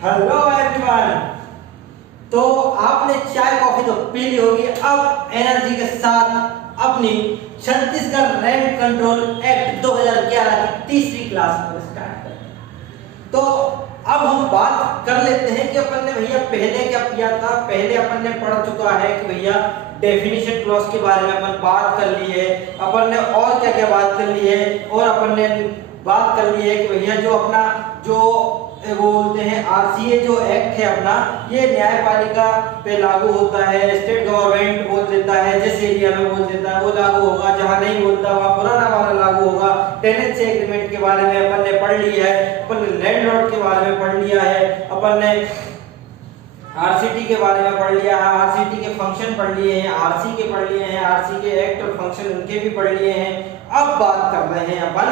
Hello everyone. तो आपने चाय कॉफी तो पी ली होगी, अब एनर्जी के साथ अपनी छत्तीसगढ़ रेंट कंट्रोल एक्ट 2011 की तीसरी क्लास को स्टार्ट करें। तो अब हम बात कर लेते हैं कि अपन ने भैया पहले क्या किया था। पहले अपन ने पढ़ चुका है कि भैया डेफिनेशन क्लॉज के बारे में अपन बात कर ली है, अपन ने और क्या क्या बात कर ली है, और अपन ने बात कर ली है कि भैया जो अपना जो वो बोलते हैं आरसीए जो एक्ट है अपना, ये न्यायपालिका पे लागू होता है। स्टेट गवर्नमेंट बोल देता है, जिस एरिया में बोल देता है वो लागू होगा, जहां नहीं बोलता वहां पुराना वाला लागू होगा। टेनेंसी एग्रीमेंट के बारे में अपन ने पढ़ लिया है, अपन ने लैंडलॉर्ड के बारे में पढ़ लिया है, अपन ने आरसीटी के बारे में पढ़ लिया है, आरसीटी के फंक्शन पढ़ लिए हैं, आरसी के पढ़ लिए हैं, आरसी के एक्ट और फंक्शन उनके भी पढ़ लिए हैं। अब बात कर रहे हैं अपन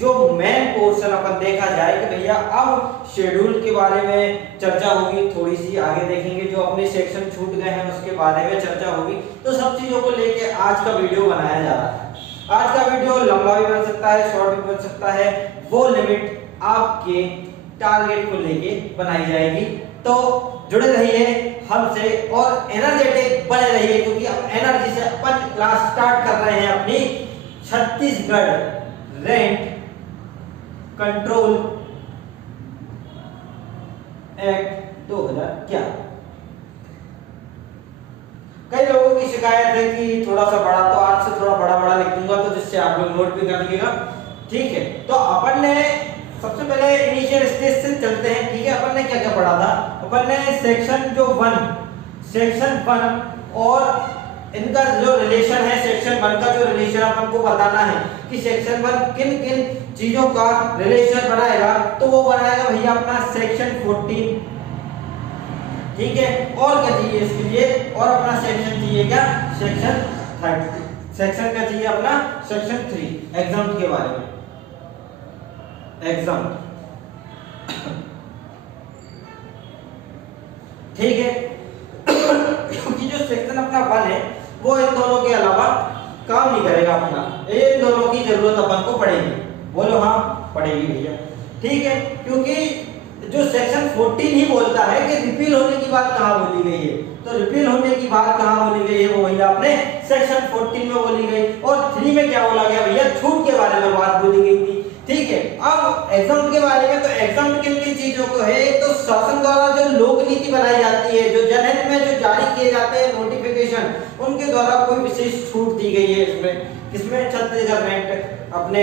जो मेन पोर्शन अपन देखा जाए कि भैया अब शेड्यूल के बारे में चर्चा होगी, थोड़ी सी आगे देखेंगे, जो अपने सेक्शन छूट गए हैं उसके बारे में चर्चा होगी। तो सब चीजों को लेके आज का वीडियो बनाया जा रहा है। आज का वीडियो लंबा भी बन सकता है, शॉर्ट भी बन सकता है, वो लिमिट आपके टारगेट को लेके बनाई जाएगी। तो जुड़े रहिए हमसे और एनर्जेटिक बने रहिए, क्योंकि अब एनर्जी से अपन क्लास स्टार्ट कर रहे हैं अपनी छत्तीसगढ़ रेंट कंट्रोल एक्ट 2011। कई लोगों की शिकायत है कि थोड़ा सा बड़ा, तो आज से थोड़ा बड़ा बड़ा लिख दूंगा, तो जिससे आप लोग नोट भी कर लीजिएगा। ठीक है, तो अपन ने सबसे पहले इनिशियल स्टेज से चलते हैं। ठीक है, अपन ने क्या क्या पढ़ा था। अपन ने सेक्शन 1 और इनका जो रिलेशन है, सेक्शन 1 का जो रिलेशन अपन को बताना है कि सेक्शन 1 किन किन चीजों का रिलेशन बनाएगा, तो वो बनाएगा भैया अपना सेक्शन 14। ठीक है, और क्या चाहिए इसके लिए, और अपना सेक्शन चाहिए क्या, सेक्शन 30। सेक्शन क्या चाहिए अपना, सेक्शन 3 एग्जाम के बारे में, एग्जाम। ठीक है, क्योंकि जो सेक्शन अपना 1 है वो इन दोनों के अलावा काम नहीं करेगा अपना, इन दोनों की जरूरत अपन को पड़ेगी। बोलो हाँ, पड़ेगी भैया। ठीक है, क्योंकि जो सेक्शन 14 ही बोलता है कि रिपील होने की बात कहाँ बोली गई है, तो रिपील होने की बात कहाँ बोली गई है, वो भैया अपने सेक्शन 14 में बोली गई। और 3 में क्या बोला गया भैया, छूट के बारे में बात बोली गई थी। ठीक है, अब एग्जाम के बारे में, तो एग्जाम किन किन चीजों को है, एक तो शासन द्वारा जो लोक नीति बनाई जाती है, जो जनहित में जो जारी किए जाते हैं नोटिफिकेशन, उनके द्वारा कोई विशेष छूट दी गई है इसमें छत्तीसगढ़ रेंट अपने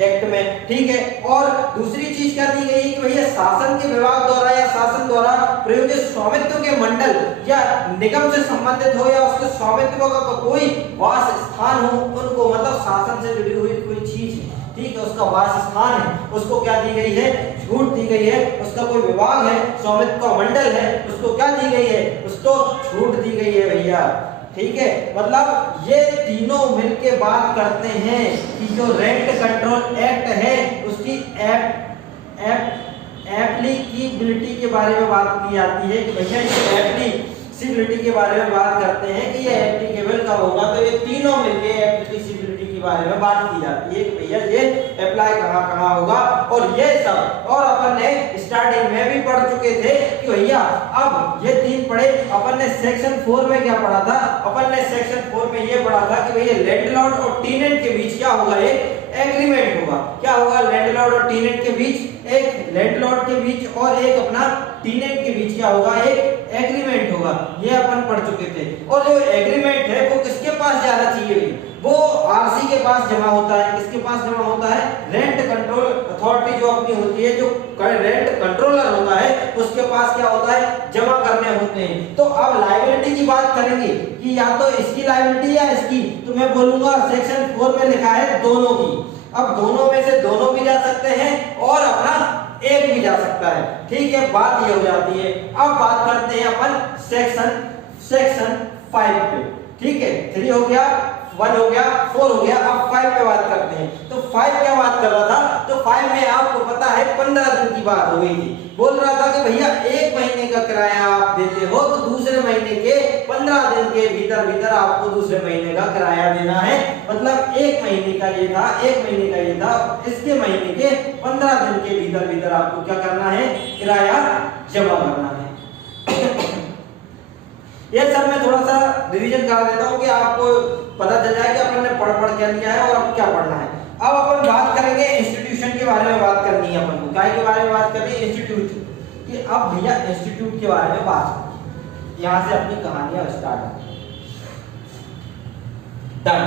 एक्ट में। ठीक है, और दूसरी चीज क्या दी गई है कि भैया शासन के विभाग द्वारा या शासन द्वारा प्रयोजित स्वामित्व के मंडल या निगम से संबंधित हो या उसके स्वामित्व का कोई वास स्थान हो, उनको मतलब शासन से जुड़ी हुई कोई चीज, ठीक है, उसका वास स्थान है, उसको क्या दी गई है, छूट दी गई है। उसका कोई विभाग है, स्वामित्व का मंडल है, उसको क्या दी गई है, उसको छूट दी गई है भैया। ठीक है, मतलब ये तीनों मिलके बात करते हैं कि जो रेंट कंट्रोल एक्ट है उसकी एप्लीकेबिलिटी के बारे में बात की जाती है कि भैया ये एप्लीकेबिलिटी के बारे में बात करते हैं कि ये एप्लीकेबल कब होगा। तो ये तीनों मिलके एप्लीकेबिलिटी के बारे में बात की जाती है कि भैया ये अप्लाई कहाँ कहाँ होगा। और ये सब और अपन ने स्टार्टिंग में भी पढ़ चुके थे कि भैया अब ये 3 पढ़े। अपन ने सेक्शन 4 में क्या पढ़ा था, अपन ने सेक्शन 4 में ये पढ़ा था कि भैया लैंडलॉर्ड और टेनेंट के बीच क्या होगा, एक एग्रीमेंट होगा। क्या होगा, लैंडलॉर्ड और टेनेंट के बीच, एक लैंडलॉर्ड के बीच और एक अपना टेनेंट के बीच क्या होगा, एक एग्रीमेंट होगा। ये अपन पढ़ चुके थे। और जो एग्रीमेंट है वो किसके पास जाना चाहिए, वो आरसी के पास जमा होता है। किसके पास जमा होता है, रेंट कंट्रोल अथॉरिटी जो अपनी होती है, जो रेंट कंट्रोलर होता है, उसके पास क्या होता है, जमा करने होते हैं। तो अब लायबिलिटी की बात करेंगे कि या तो इसकी लायबिलिटी या इसकी, तो मैं बोलूंगा सेक्शन 4 में लिखा है दोनों की। अब दोनों में से दोनों भी जा सकते हैं और अपना एक भी जा सकता है। ठीक है, बात ये हो जाती है। अब बात करते हैं अपन सेक्शन 5 पे। ठीक है, 3 हो गया, 1 हो गया, 4 हो गया, अब 5 पे बात करते हैं। तो 5 क्या बात कर रहा था, तो 5 में आपको पता है 15 दिन की बात हो गई थी। बोल रहा था कि भैया 1 महीने का किराया आप देते हो तो दूसरे महीने के 15 दिन के भीतर भीतर आपको दूसरे महीने का किराया देना है। मतलब 1 महीने का ये था, 1 महीने का ये था, इसके महीने के 15 दिन के भीतर भीतर आपको क्या करना है, किराया जमा करना है। ये सब मैं थोड़ा सा रिवीजन करा देता हूँ कि आपको पता चल जाए कि अपन ने पढ़ क्या लिया है और अब क्या पढ़ना है। अब अपन बात करेंगे इंस्टीट्यूशन के बारे में, बात करनी है अपन को। क्या के बारे में बात करनी है? इंस्टीट्यूट कि अब भैया इंस्टीट्यूट के बारे में बात, यहाँ से अपनी कहानियां स्टार्ट डन।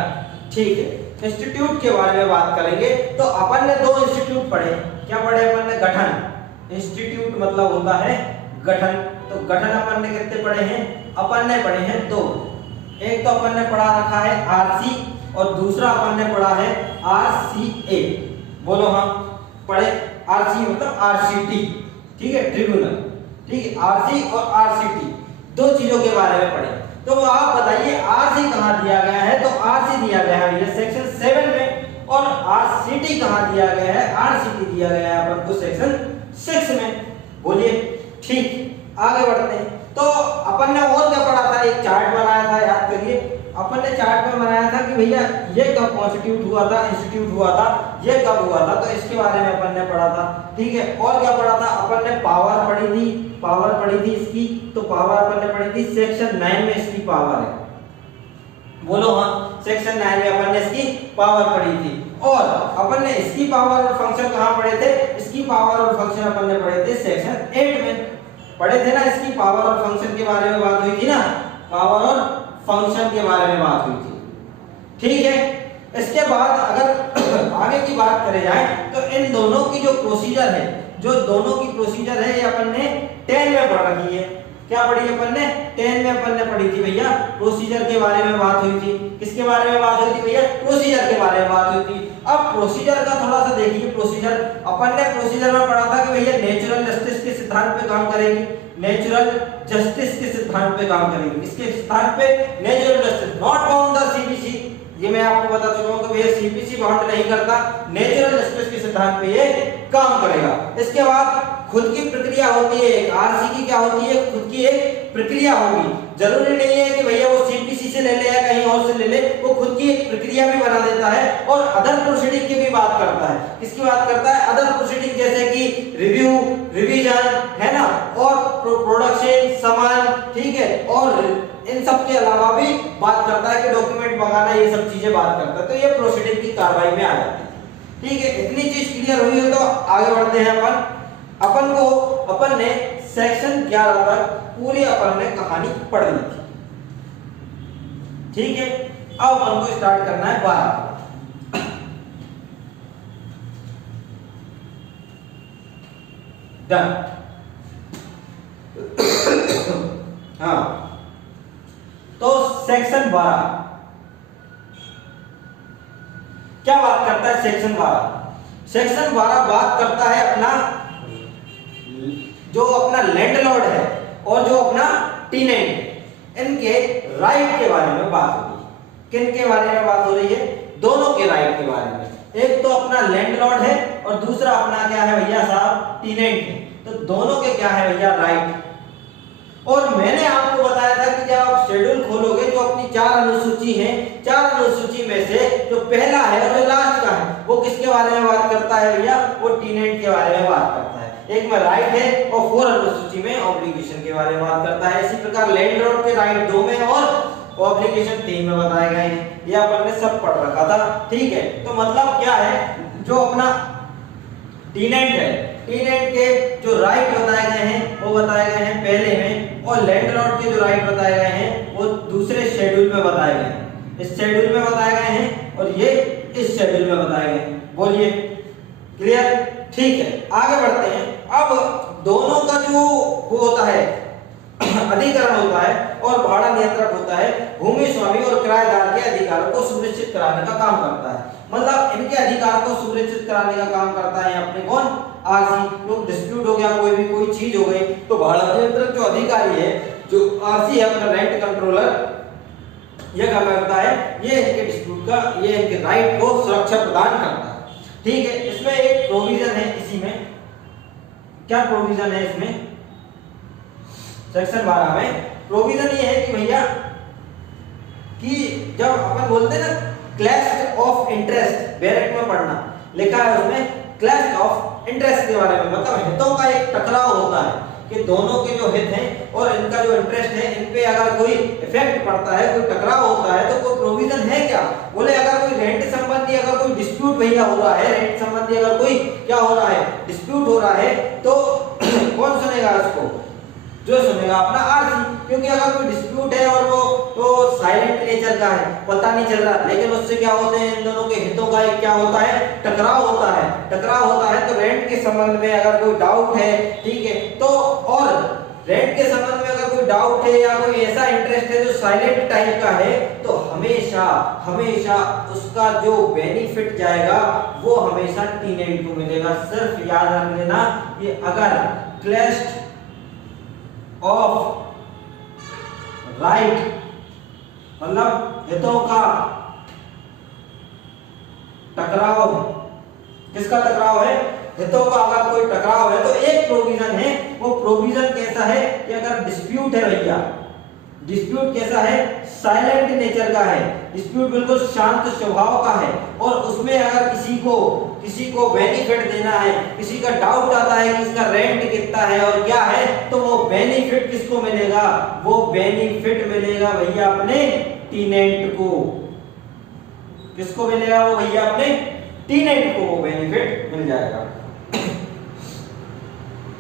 ठीक है, इंस्टीट्यूट के बारे में बात करेंगे तो अपन ने 2 इंस्टीट्यूट पढ़े। क्या पढ़े अपन ने? गठन। इंस्टीट्यूट मतलब होता है गठन। तो गठन अपन ने कितने पढ़े हैं? अपन ने पढ़े हैं 2। एक तो अपन ने पढ़ा रखा है आरसी और दूसरा अपन ने पढ़ा है आरसीए। बोलो हाँ, पढ़े। आरसी मतलब आरसीटी, ठीक है, ट्रिब्यूनल। ठीक है, आरसी और आरसीटी 2 चीजों के बारे में पढ़े। तो आप बताइए आरसी कहां दिया गया है? तो आरसी दिया गया है ये सेक्शन 7 में, और आरसीटी कहां दिया गया है? आरसीटी दिया गया है अपन को सेक्शन 6 में। बोलिए। ठीक, आगे बढ़ते हैं। तो अपन ने और क्या पढ़ा था? एक चार्ट बनाया था, याद करिए। अपन ने चार्ट में बनाया था कि भैया ये कब कॉन्स्टिट्यूट हुआ था, इंस्टीट्यूट हुआ था, ये कब हुआ था, तो इसके बारे में अपन ने पढ़ा था। ठीक है, और क्या पढ़ा था? अपन ने पावर पढ़ी थी, पावर पढ़ी थी इसकी। तो पावर अपन ने पढ़ी थी सेक्शन 9 में इसकी पावर है। बोलो हाँ, सेक्शन 9 में अपन ने इसकी पावर पढ़ी थी। और अपन ने इसकी पावर और फंक्शन कहाँ पढ़े थे? इसकी पावर और फंक्शन अपन ने पढ़े थे सेक्शन 8 में। पढ़े थे ना, इसकी पावर और फंक्शन के बारे में बात हुई थी ना, पावर और फंक्शन के बारे में बात हुई थी। ठीक है, इसके बाद अगर आगे की बात करें जाए तो इन दोनों की जो प्रोसीजर है, जो दोनों की प्रोसीजर है, ये अपन ने 10 में पढ़ रखी है। क्या पढ़ी अपन ने? 10 में अपन ने पढ़ी थी भैया, प्रोसीजर के बारे में बात हुई थी। किसके बारे में बात हुई थी भैया? प्रोसीजर के बारे में बात हुई थी। अब प्रोसीजर का थोड़ा सा देखिए। प्रोसीजर अपन ने प्रोसीजर में पढ़ा था कि भैया नेचुरल जस्टिस के सिद्धांत पे काम करेगी, नेचुरल जस्टिस के सिद्धांत पे काम करेगी। इसके सिद्धांत पे natural justice, not bound the CPC. ये मैं आपको बता चुका हूं कि भैया सीपीसी बाउंड नहीं करता, नेचुरल जस्टिस के सिद्धांत पे ये काम करेगा। इसके बाद खुद की प्रक्रिया होती है, आरसी की क्या होती है? खुद की एक प्रक्रिया होगी। जरूरी नहीं है कि भैया वो सीपीसी से ले ले या कहीं और से ले ले, वो खुद की एक प्रक्रिया भी बना देता है और अदर प्रोसीडिंग की भी बात करता है। किसकी बात करता है? अदर प्रोसीडिंग, जैसे कि रिव्यू, रिवीजन, है ना, और प्रोडक्शन, समान, ठीक है, और इन सब के अलावा भी बात करता है कि डॉक्यूमेंट मंगाना, ये सब चीजें बात करता है। तो ये प्रोसीडिंग की कार्रवाई में आ जाती है। ठीक है, इतनी चीज क्लियर हुई है तो आगे बढ़ते हैं अपन ने सेक्शन 11 तक पूरी अपन ने कहानी पढ़ ली थी। ठीक है, अब अपन को स्टार्ट करना है 12। डन। हाँ, तो सेक्शन 12 क्या बात करता है? सेक्शन 12 बात करता है अपना जो अपना लैंडलॉर्ड है और जो अपना टेनेंट, इनके राइट के बारे में बात हो रही है। किन के बारे में बात हो रही है? दोनों के राइट के बारे में। एक तो अपना लैंडलॉर्ड है और दूसरा अपना क्या है भैया साहब? टेनेंट है। तो दोनों के क्या है भैया? राइट। और मैंने आपको बताया था कि जब आप शेड्यूल खोलोगे, जो अपनी 4 अनुसूची है, 4 अनुसूची में से जो पहला है और जो लास्ट का है, वो किसके बारे में बात करता है भैया? वो टेनेंट के बारे में बात करता है। एक में राइट है और 4 अनुसूची में ऑब्लिगेशन के बारे में बात करता है। इसी प्रकार लैंडलॉर्ड के राइट 2 में और ऑब्लिगेशन 3 में बताए गए हैं। ये अपन ने सब पढ़ रखा था। ठीक है, तो मतलब क्या है? जो अपना टेनेंट है, टेनेंट के जो राइट बताए गए हैं वो बताए गए हैं पहले में, और लैंडलॉर्ड के जो राइट बताए गए हैं वो दूसरे शेड्यूल में बताए गए हैं। इस शेड्यूल में बताए गए हैं और ये इस शेड्यूल में बताए गए हैं। बोलिए, क्लियर? ठीक है, आगे बढ़ते हैं। अब दोनों का जो वो होता है अधिकरण होता है और भाड़ा नियंत्रक होता है, भूमि स्वामी और किराएदार के अधिकारों को सुनिश्चित कराने का काम करता है। मतलब इनके अधिकार को सुनिश्चित कराने का काम करता है अपने कौन? आरसी। तो डिस्प्यूट हो गया, कोई चीज हो गई, तो भाड़ा नियंत्रक जो अधिकारी है, जो आरसी है अपना रेंट कंट्रोलर, यह क्या करता है? ये इनके डिस्प्यूट का, ये इनके राइट को सुरक्षा प्रदान करता है। ठीक है, इसमें एक प्रोविजन है, इसी में क्या प्रोविजन है? इसमें सेक्शन 12 में प्रोविजन ये है कि भैया कि जब अपन बोलते हैं ना क्लैश ऑफ इंटरेस्ट, बैरेट में पढ़ना लिखा है उसमें, क्लैश ऑफ इंटरेस्ट के बारे में, मतलब हितों का एक टकराव होता है कि दोनों के जो हित हैं और इनका जो इंटरेस्ट है, इन पे अगर कोई इफेक्ट पड़ता है, कोई टकराव होता है, तो कोई प्रोविजन है क्या? बोले अगर कोई रेंट संबंधी अगर कोई डिस्प्यूट भैया हो रहा है, रेंट संबंधी अगर कोई क्या हो रहा है, डिस्प्यूट हो रहा है, तो कौन सुनेगा उसको? जो सुनेगा अपना आरसी, क्योंकि अगर कोई डिस्प्यूट है और वो तो साइलेंट नेचर का है, पता नहीं चल रहा, लेकिन उससे क्या होते हैं, इन दोनों के हितों का एक क्या होता है, टकराव होता है। टकराव होता है तो रेंट के संबंध में अगर कोई डाउट है, ठीक है, तो और रेंट के संबंध में अगर कोई डाउट है या कोई ऐसा इंटरेस्ट है जो साइलेंट टाइप का है, तो हमेशा हमेशा उसका जो बेनिफिट जाएगा वो हमेशा टीनेंट को मिलेगा। सिर्फ याद रख लेना कि अगर क्लैश ऑफ राइट मतलब हितों का टकराव, किसका टकराव है? हितों का अगर कोई टकराव है तो एक प्रोविजन है, वो प्रोविजन कैसा है कि अगर डिस्प्यूट है भैया, डिस्प्यूट कैसा है, साइलेंट नेचर का है, डिस्प्यूट बिल्कुल शांत स्वभाव का है, और उसमें अगर किसी को बेनिफिट देना है, किसी का डाउट आता है कि इसका रेंट कितना है और क्या है, तो वो बेनिफिट किसको मिलेगा? वो बेनिफिट मिलेगा भैया अपने टीनेंट को। किसको मिलेगा वो भैया? अपने टीनेंट को वो बेनिफिट मिल जाएगा।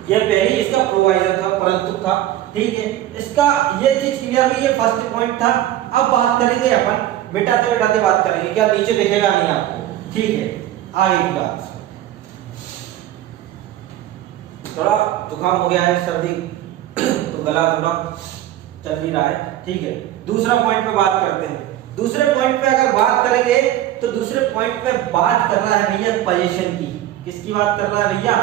ये पहली इसका प्रोवाइजर था, परंतु था, ठीक है। इसका ये चीज क्लियर हुई, ये फर्स्ट पॉइंट था। अब बात करेंगे अपन, बिठाते बिठाते बात करेंगे, क्या नीचे दिखेगा नहीं आपको, ठीक है। आगे की बात, थोड़ा जुकाम हो गया है, सर्दी तो गला थोड़ा चल नहीं रहा है, ठीक है। दूसरा पॉइंट पे बात करते हैं। दूसरे पॉइंट पे अगर बात करेंगे तो दूसरे पॉइंट पे बात कर रहा है भैया पोजीशन की। किसकी बात कर रहा है भैया?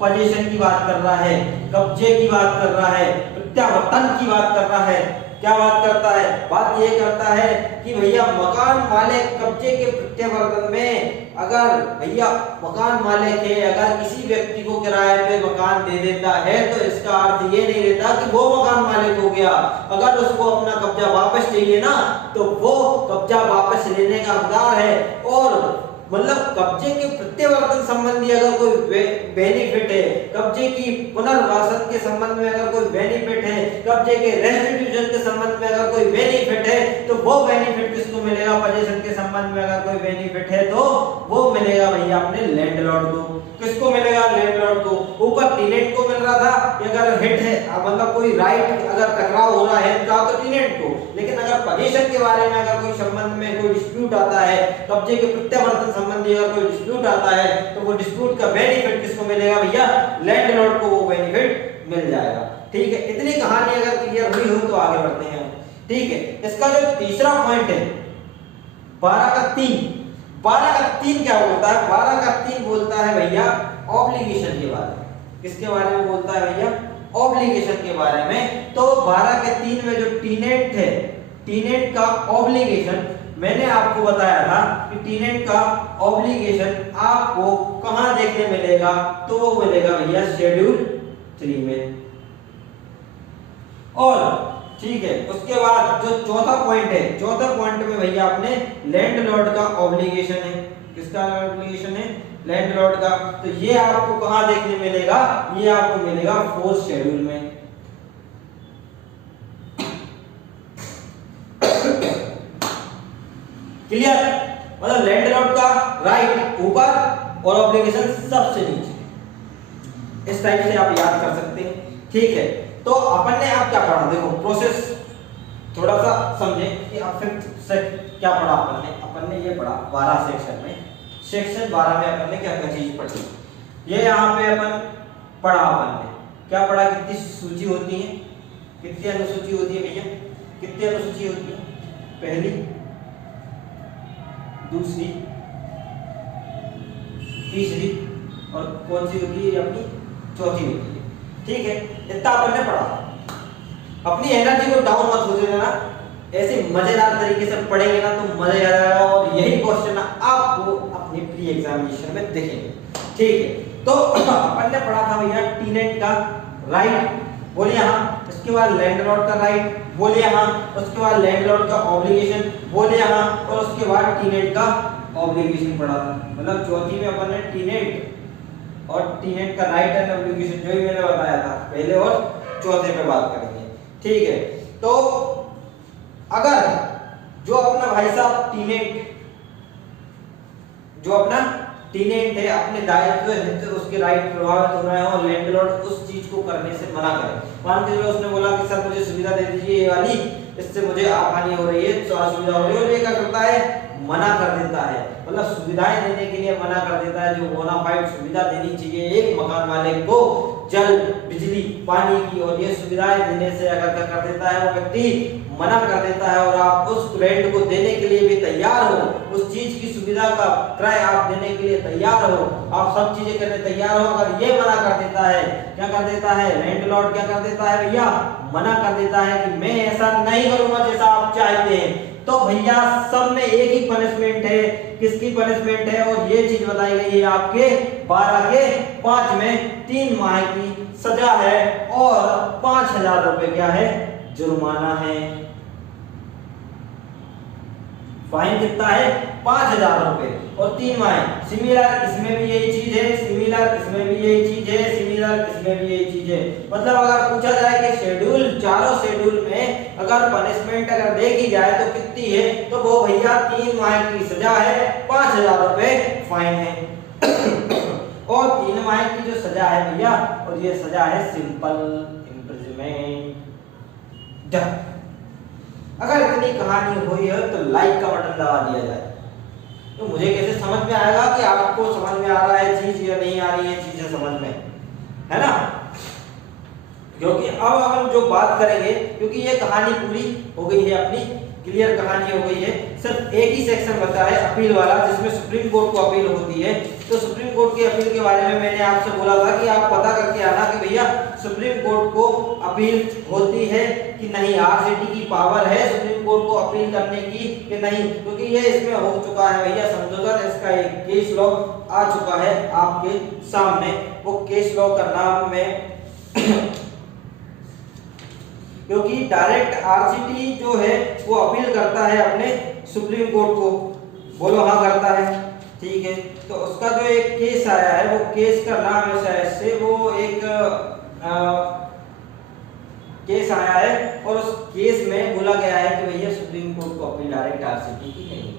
पोजीशन की बात कर रहा है, कब्जे की बात कर रहा है, प्रत्यावर्तन की बात कर रहा है। क्या बात करता है? बात ये करता है कि भैया मकान मालिक कब्जे के प्रत्यावर्तन में अगर भैया मकान मालिक है, अगर किसी व्यक्ति को किराए पे मकान दे देता है, तो इसका अर्थ ये नहीं रहता कि वो मकान मालिक हो गया। अगर उसको अपना कब्जा वापस चाहिए ना, तो वो कब्जा वापस लेने का हकदार है। और मतलब कब्जे के प्रत्यावर्तन संबंधी अगर कोई बेनिफिट है, कब्जे की पुनर्वासन के संबंध में अगर कोई बेनिफिट है, कब्जे के रेस्टिट्यूशन के संबंध में अगर कोई बेनिफिट है, तो वो बेनिफिट किसको मिलेगा? पोजीशन के संबंध में अगर कोई बेनिफिट है तो वो मिलेगा भैया अपने लैंडलॉर्ड को। किसको मिलेगा? लैंडलॉर्ड को। ऊपर टीनेंट को मिल रहा था कि अगर हिट है, मतलब कोई राइट अगर टकराव हो रहा है तो टीनेंट को, लेकिन अगर पोजीशन के बारे में अगर कोई संबंध में कोई डिस्प्यूट आता है, कब्जे के प्रत्यावर्तन संबंधी अगर कोई डिस्प्यूट आता है, तो वो डिस्प्यूट का बेनिफिट किसको मिलेगा भैया? लैंडलॉर्ड को वो बेनिफिट मिल जाएगा, ठीक है। इतनी कहानी अगर क्लियर हुई हो तो आगे बढ़ते हैं, ठीक है। इसका जो तीसरा पॉइंट है 12 का 3, 12 का 3 क्या बोलता है? 12 का 3 बोलता है भैया ऑब्लिगेशन के बारे में। किसके बारे में बोलता है भैया? ऑब्लिगेशन के बारे में। तो 12 के 3 में जो टीनेंट है, टीनेंट का ऑब्लिगेशन, मैंने आपको बताया था कि टीनेंट का ऑब्लिगेशन आपको कहां देखने मिलेगा? तो वो मिलेगा भैया शेड्यूल 3 में। और ठीक है, उसके बाद जो चौथा पॉइंट है, चौथा पॉइंट में भैया अपने लैंडलॉर्ड का ऑब्लिगेशन है। किसका ऑब्लिगेशन है? लैंडलॉर्ड का। तो ये आपको कहां देखने मिलेगा? ये आपको मिलेगा 4th शेड्यूल में। क्लियर? मतलब लैंडलॉर्ड का राइट ऊपर और ऑब्लिगेशन सबसे नीचे। इस टाइप से आप याद कर सकते हैं, ठीक है। तो अपन ने आप क्या पढ़ा? देखो प्रोसेस थोड़ा सा समझे कि अब फिर क्या पढ़ा अपन ने ये पढ़ा 12 सेक्शन में। सेक्शन 12 में अपन ने क्या क्या चीज पढ़ी? ये यहाँ पे अपन पढ़ा, अपन ने क्या पढ़ा? कितनी सूची होती है, कितनी अनुसूची होती है भैया? कितनी अनुसूची होती है? पहली, दूसरी, तीसरी और कौन सी होती है? अपनी चौथी होती है, ठीक है। इतना अपन ने पढ़ा। अपनी एनर्जी को डाउन मत हो देना, ऐसे मजेदार तरीके से पढ़ेंगे ना तो मजा आ जाएगा, और यही क्वेश्चन आपको अपने प्री एग्जामिनेशन में दिखेंगे, ठीक है। तो अपन ने पढ़ा था भैया टीनेंट का राइट, बोलिए हाँ। उसके बाद लैंडलॉर्ड का राइट, बोलिए हाँ। उसके बाद लैंडलॉर्ड का ऑब्लिगेशन, बोलिए हाँ। और उसके बाद टीनेंट का ऑब्लिगेशन पढ़ा था। मतलब चौथी में अपन ने टीनेंट और टीनेट का राइट हैंड एप्लीकेशन जो ही मैंने बताया था पहले और चौथे पे बात करेंगे। ठीक है, तो अगर जो अपना भाई साहब टीनेंट है अपने दायित्व से उसके राइट प्रभावित हो रहे हैं और लैंडलॉर्ड उस चीज को करने से मना करे। मान के चलो उसने बोला कि सर मुझे सुविधा दे दीजिए ये वाली, इससे मुझे हानि हो रही है, असुविधा हो रही है, और ये क्या करता है, मना कर देता है। मतलब सुविधाएं देने के लिए मना कर देता है। जो बोनाफाइड सुविधा देनी चाहिए एक मकान मालिक को, जल बिजली पानी की, और ये सुविधाएं देने से अगर क्या कर देता है वो व्यक्ति मना कर देता है, और आप उस रेंट को देने के लिए भी तैयार हो, उस चीज की सुविधा का क्रय आप देने के लिए तैयार हो, आप सब चीजें करने तैयार हो, अगर ये मना कर देता है, क्या कर देता है लैंडलॉर्ड, क्या कर देता है भैया, मना कर देता है कि मैं ऐसा नहीं करूंगा जैसा आप चाहते हैं, तो भैया सब में एक ही पनिशमेंट है। किसकी पनिशमेंट है, और ये चीज बताई गई है आपके 12 के 5 में 3 माह की सजा है और 5000 रुपए क्या है, जुर्माना है। फाइन कितना है, 5000 रुपए और 3 माह। सिमिलर इसमें भी यही चीज है, सिमिलर इसमें भी यही चीज है, सिमिलर इसमें भी यही चीज है। मतलब अगर पूछा जाए कि शेड्यूल, चारों शेड्यूल में अगर पनिशमेंट अगर देखी जाए तो कितनी है, तो वो भैया 3 माह की सजा है, 5000 रुपए फाइन है। और 3 माह की जो सजा है भैया, और ये सजा है सिंपल इम्प्रिजनमेंट। अगर इतनी कहानी हुई है तो लाइक का बटन दबा दिया जाए, तो मुझे कैसे समझ में आएगा कि आपको समझ में आ रहा है चीज या नहीं आ रही है चीजें समझ में, है ना। क्योंकि अब हम जो बात करेंगे, क्योंकि ये कहानी पूरी हो गई है अपनी, क्लियर कहानी हो गई है, सिर्फ एक ही सेक्शन बचा है अपील वाला, जिसमें सुप्रीम कोर्ट को अपील होती है। तो सुप्रीम कोर्ट की अपील के बारे में मैंने आपसे बोला था कि आप पता करके आना कि भैया सुप्रीम कोर्ट को अपील होती है कि नहीं, आरसीटी की पावर है सुप्रीम कोर्ट को अपील करने की कि नहीं, क्योंकि ये इसमें हो चुका है भैया संशोधन, इसका एक केस लॉ आ चुका है आपके सामने। वो केस लॉ का नाम में क्योंकि डायरेक्ट आरसीटी जो है वो अपील करता है अपने सुप्रीम कोर्ट को, बोलो हाँ करता है, ठीक है। तो उसका जो एक केस आया है, वो केस का नाम है शायद से, वो एक केस आया है, और उस केस में बोला गया है कि भैया सुप्रीम कोर्ट को अपील डायरेक्ट आरसीटी की नहीं,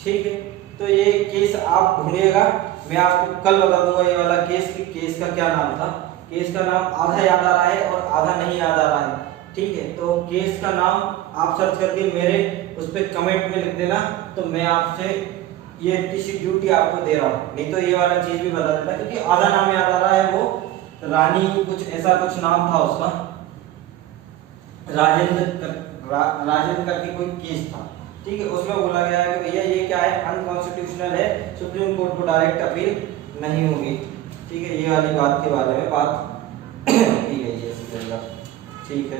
ठीक है। तो ये केस आप ढूंढिएगा, मैं आपको कल बता दूंगा ये वाला केस कि केस का क्या नाम था। केस का नाम आधा याद आ रहा है और आधा नहीं याद आ रहा है, ठीक है। तो केस का नाम आप सर्च करके मेरे उस पर कमेंट में लिख देना, तो मैं आपसे ये किसी ड्यूटी आपको दे रहा हूँ, नहीं तो ये वाला चीज भी बता देता, क्योंकि आधा नाम याद आ रहा है, वो रानी कुछ ऐसा कुछ नाम था उसका, राजेंद्र करके कोई केस था, ठीक है। उसमें बोला गया है कि भैया ये क्या है, अनकॉन्स्टिट्यूशनल है, सुप्रीम कोर्ट को डायरेक्ट अपील नहीं होगी, ठीक है। ये वाली बात के बारे में बात की गई है इसके अंदर, ठीक है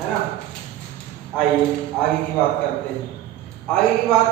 ना। आइए आगे की बात करते हैं। आगे की बात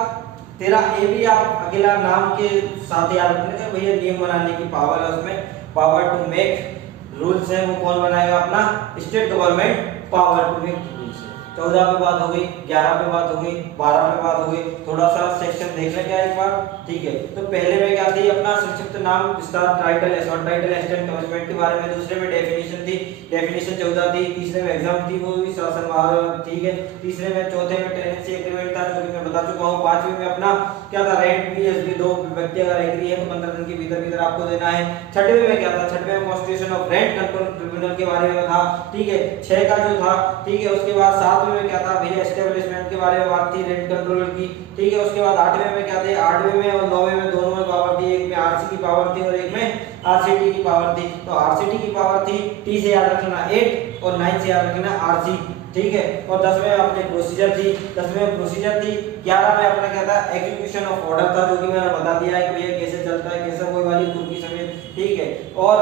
13A भी आप अगला नाम के साथ याद रखना, भैया नियम बनाने की पावर है उसमें, पावर टू मेक रूल्स है, वो कौन बनाएगा, अपना state government power to make rules है। 14 पे बात हो गई, 11 पे बात हो गई, 12 पे बात हो गई। थोड़ा सा सेक्शन देख लें क्या एक बार, ठीक है। तो पहले में क्या थी, अपना संक्षिप्त नाम, विस्तार, title, short title, extent, commitment के बारे में। दूसरे में डेफिनेशन थी, डेफिनेशन 14 थी। तीसरे में एग्जाम थी, वो भी शासन बाहर, ठीक है। तीसरे में, चौथे में टेनेंसी एग्रीमेंट था, जो कि मैं बता चुका हूँ। 5वीं में अपना क्या था, रेंट पीएसडी, दो व्यक्ति अगर एग्री है तो 15 दिन के भीतर आपको देना है। 6वें में क्या था, 6वें में constitution of rent control tribunal के बारे में था, ठीक है। 6 का जो था, ठीक है। उसके बाद 7वें में क्या था भैया, एस्टेब्लिशमेंट के बारे में बात थी, रेंट कंट्रोलर की, ठीक है। उसके बाद 8वें में क्या थे, 8वें में और 9वें में दोनों में पावर थी, एक में आरसी की पावर थी और एक में आरसीटी की पावर थी। तो आरसीटी की पावर थी, टी से याद रखना 8 और 9 से याद रखना आरसी, ठीक है। और 10वें में अपने प्रोसीजर थी, 10वें में प्रोसीजर थी। 11 में अपना क्या था, एग्जीक्यूशन ऑफ ऑर्डर था, जो कि मैंने बता दिया है कि भैया कैसे चलता है, कैसे कोई वाली कुर्की समेत, ठीक है। और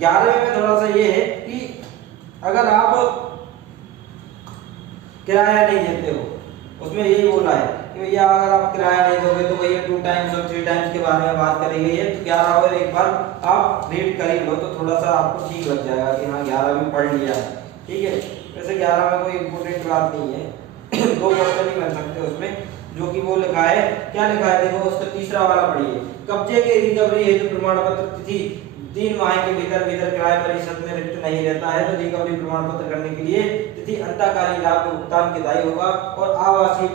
11वें में थोड़ा सा ये है कि अगर आप किराया नहीं देते हो, उसमें यही बोला है कि भैया अगर आप किराया नहीं दोगे तो भैया 2 टाइम्स और 3 टाइम्स के बारे में बात करी गई है। तो 11 और एक बार आप रीड कर ही लो तो थोड़ा सा आपको ठीक लग जाएगा कि हाँ 11 भी पढ़ लिया है, ठीक है। वैसे 11 में कोई इम्पोर्टेंट बात नहीं है, 2 क्वेश्चन ही बन सकते हैं उसमें, जो कि वो लिखा है, क्या लिखा है देखो उसका तीसरा वाला पढ़िए। कब्जे के रिकवरी हेतु प्रमाण पत्र तिथि 3 माह के भीतर किराए परिषद में रिक्त नहीं रहता है, तो रिकवरी प्रमाण पत्र करने के लिए तिथि अंतःकालीन लाभ के भुगतान के दायी होगा। और आवासीय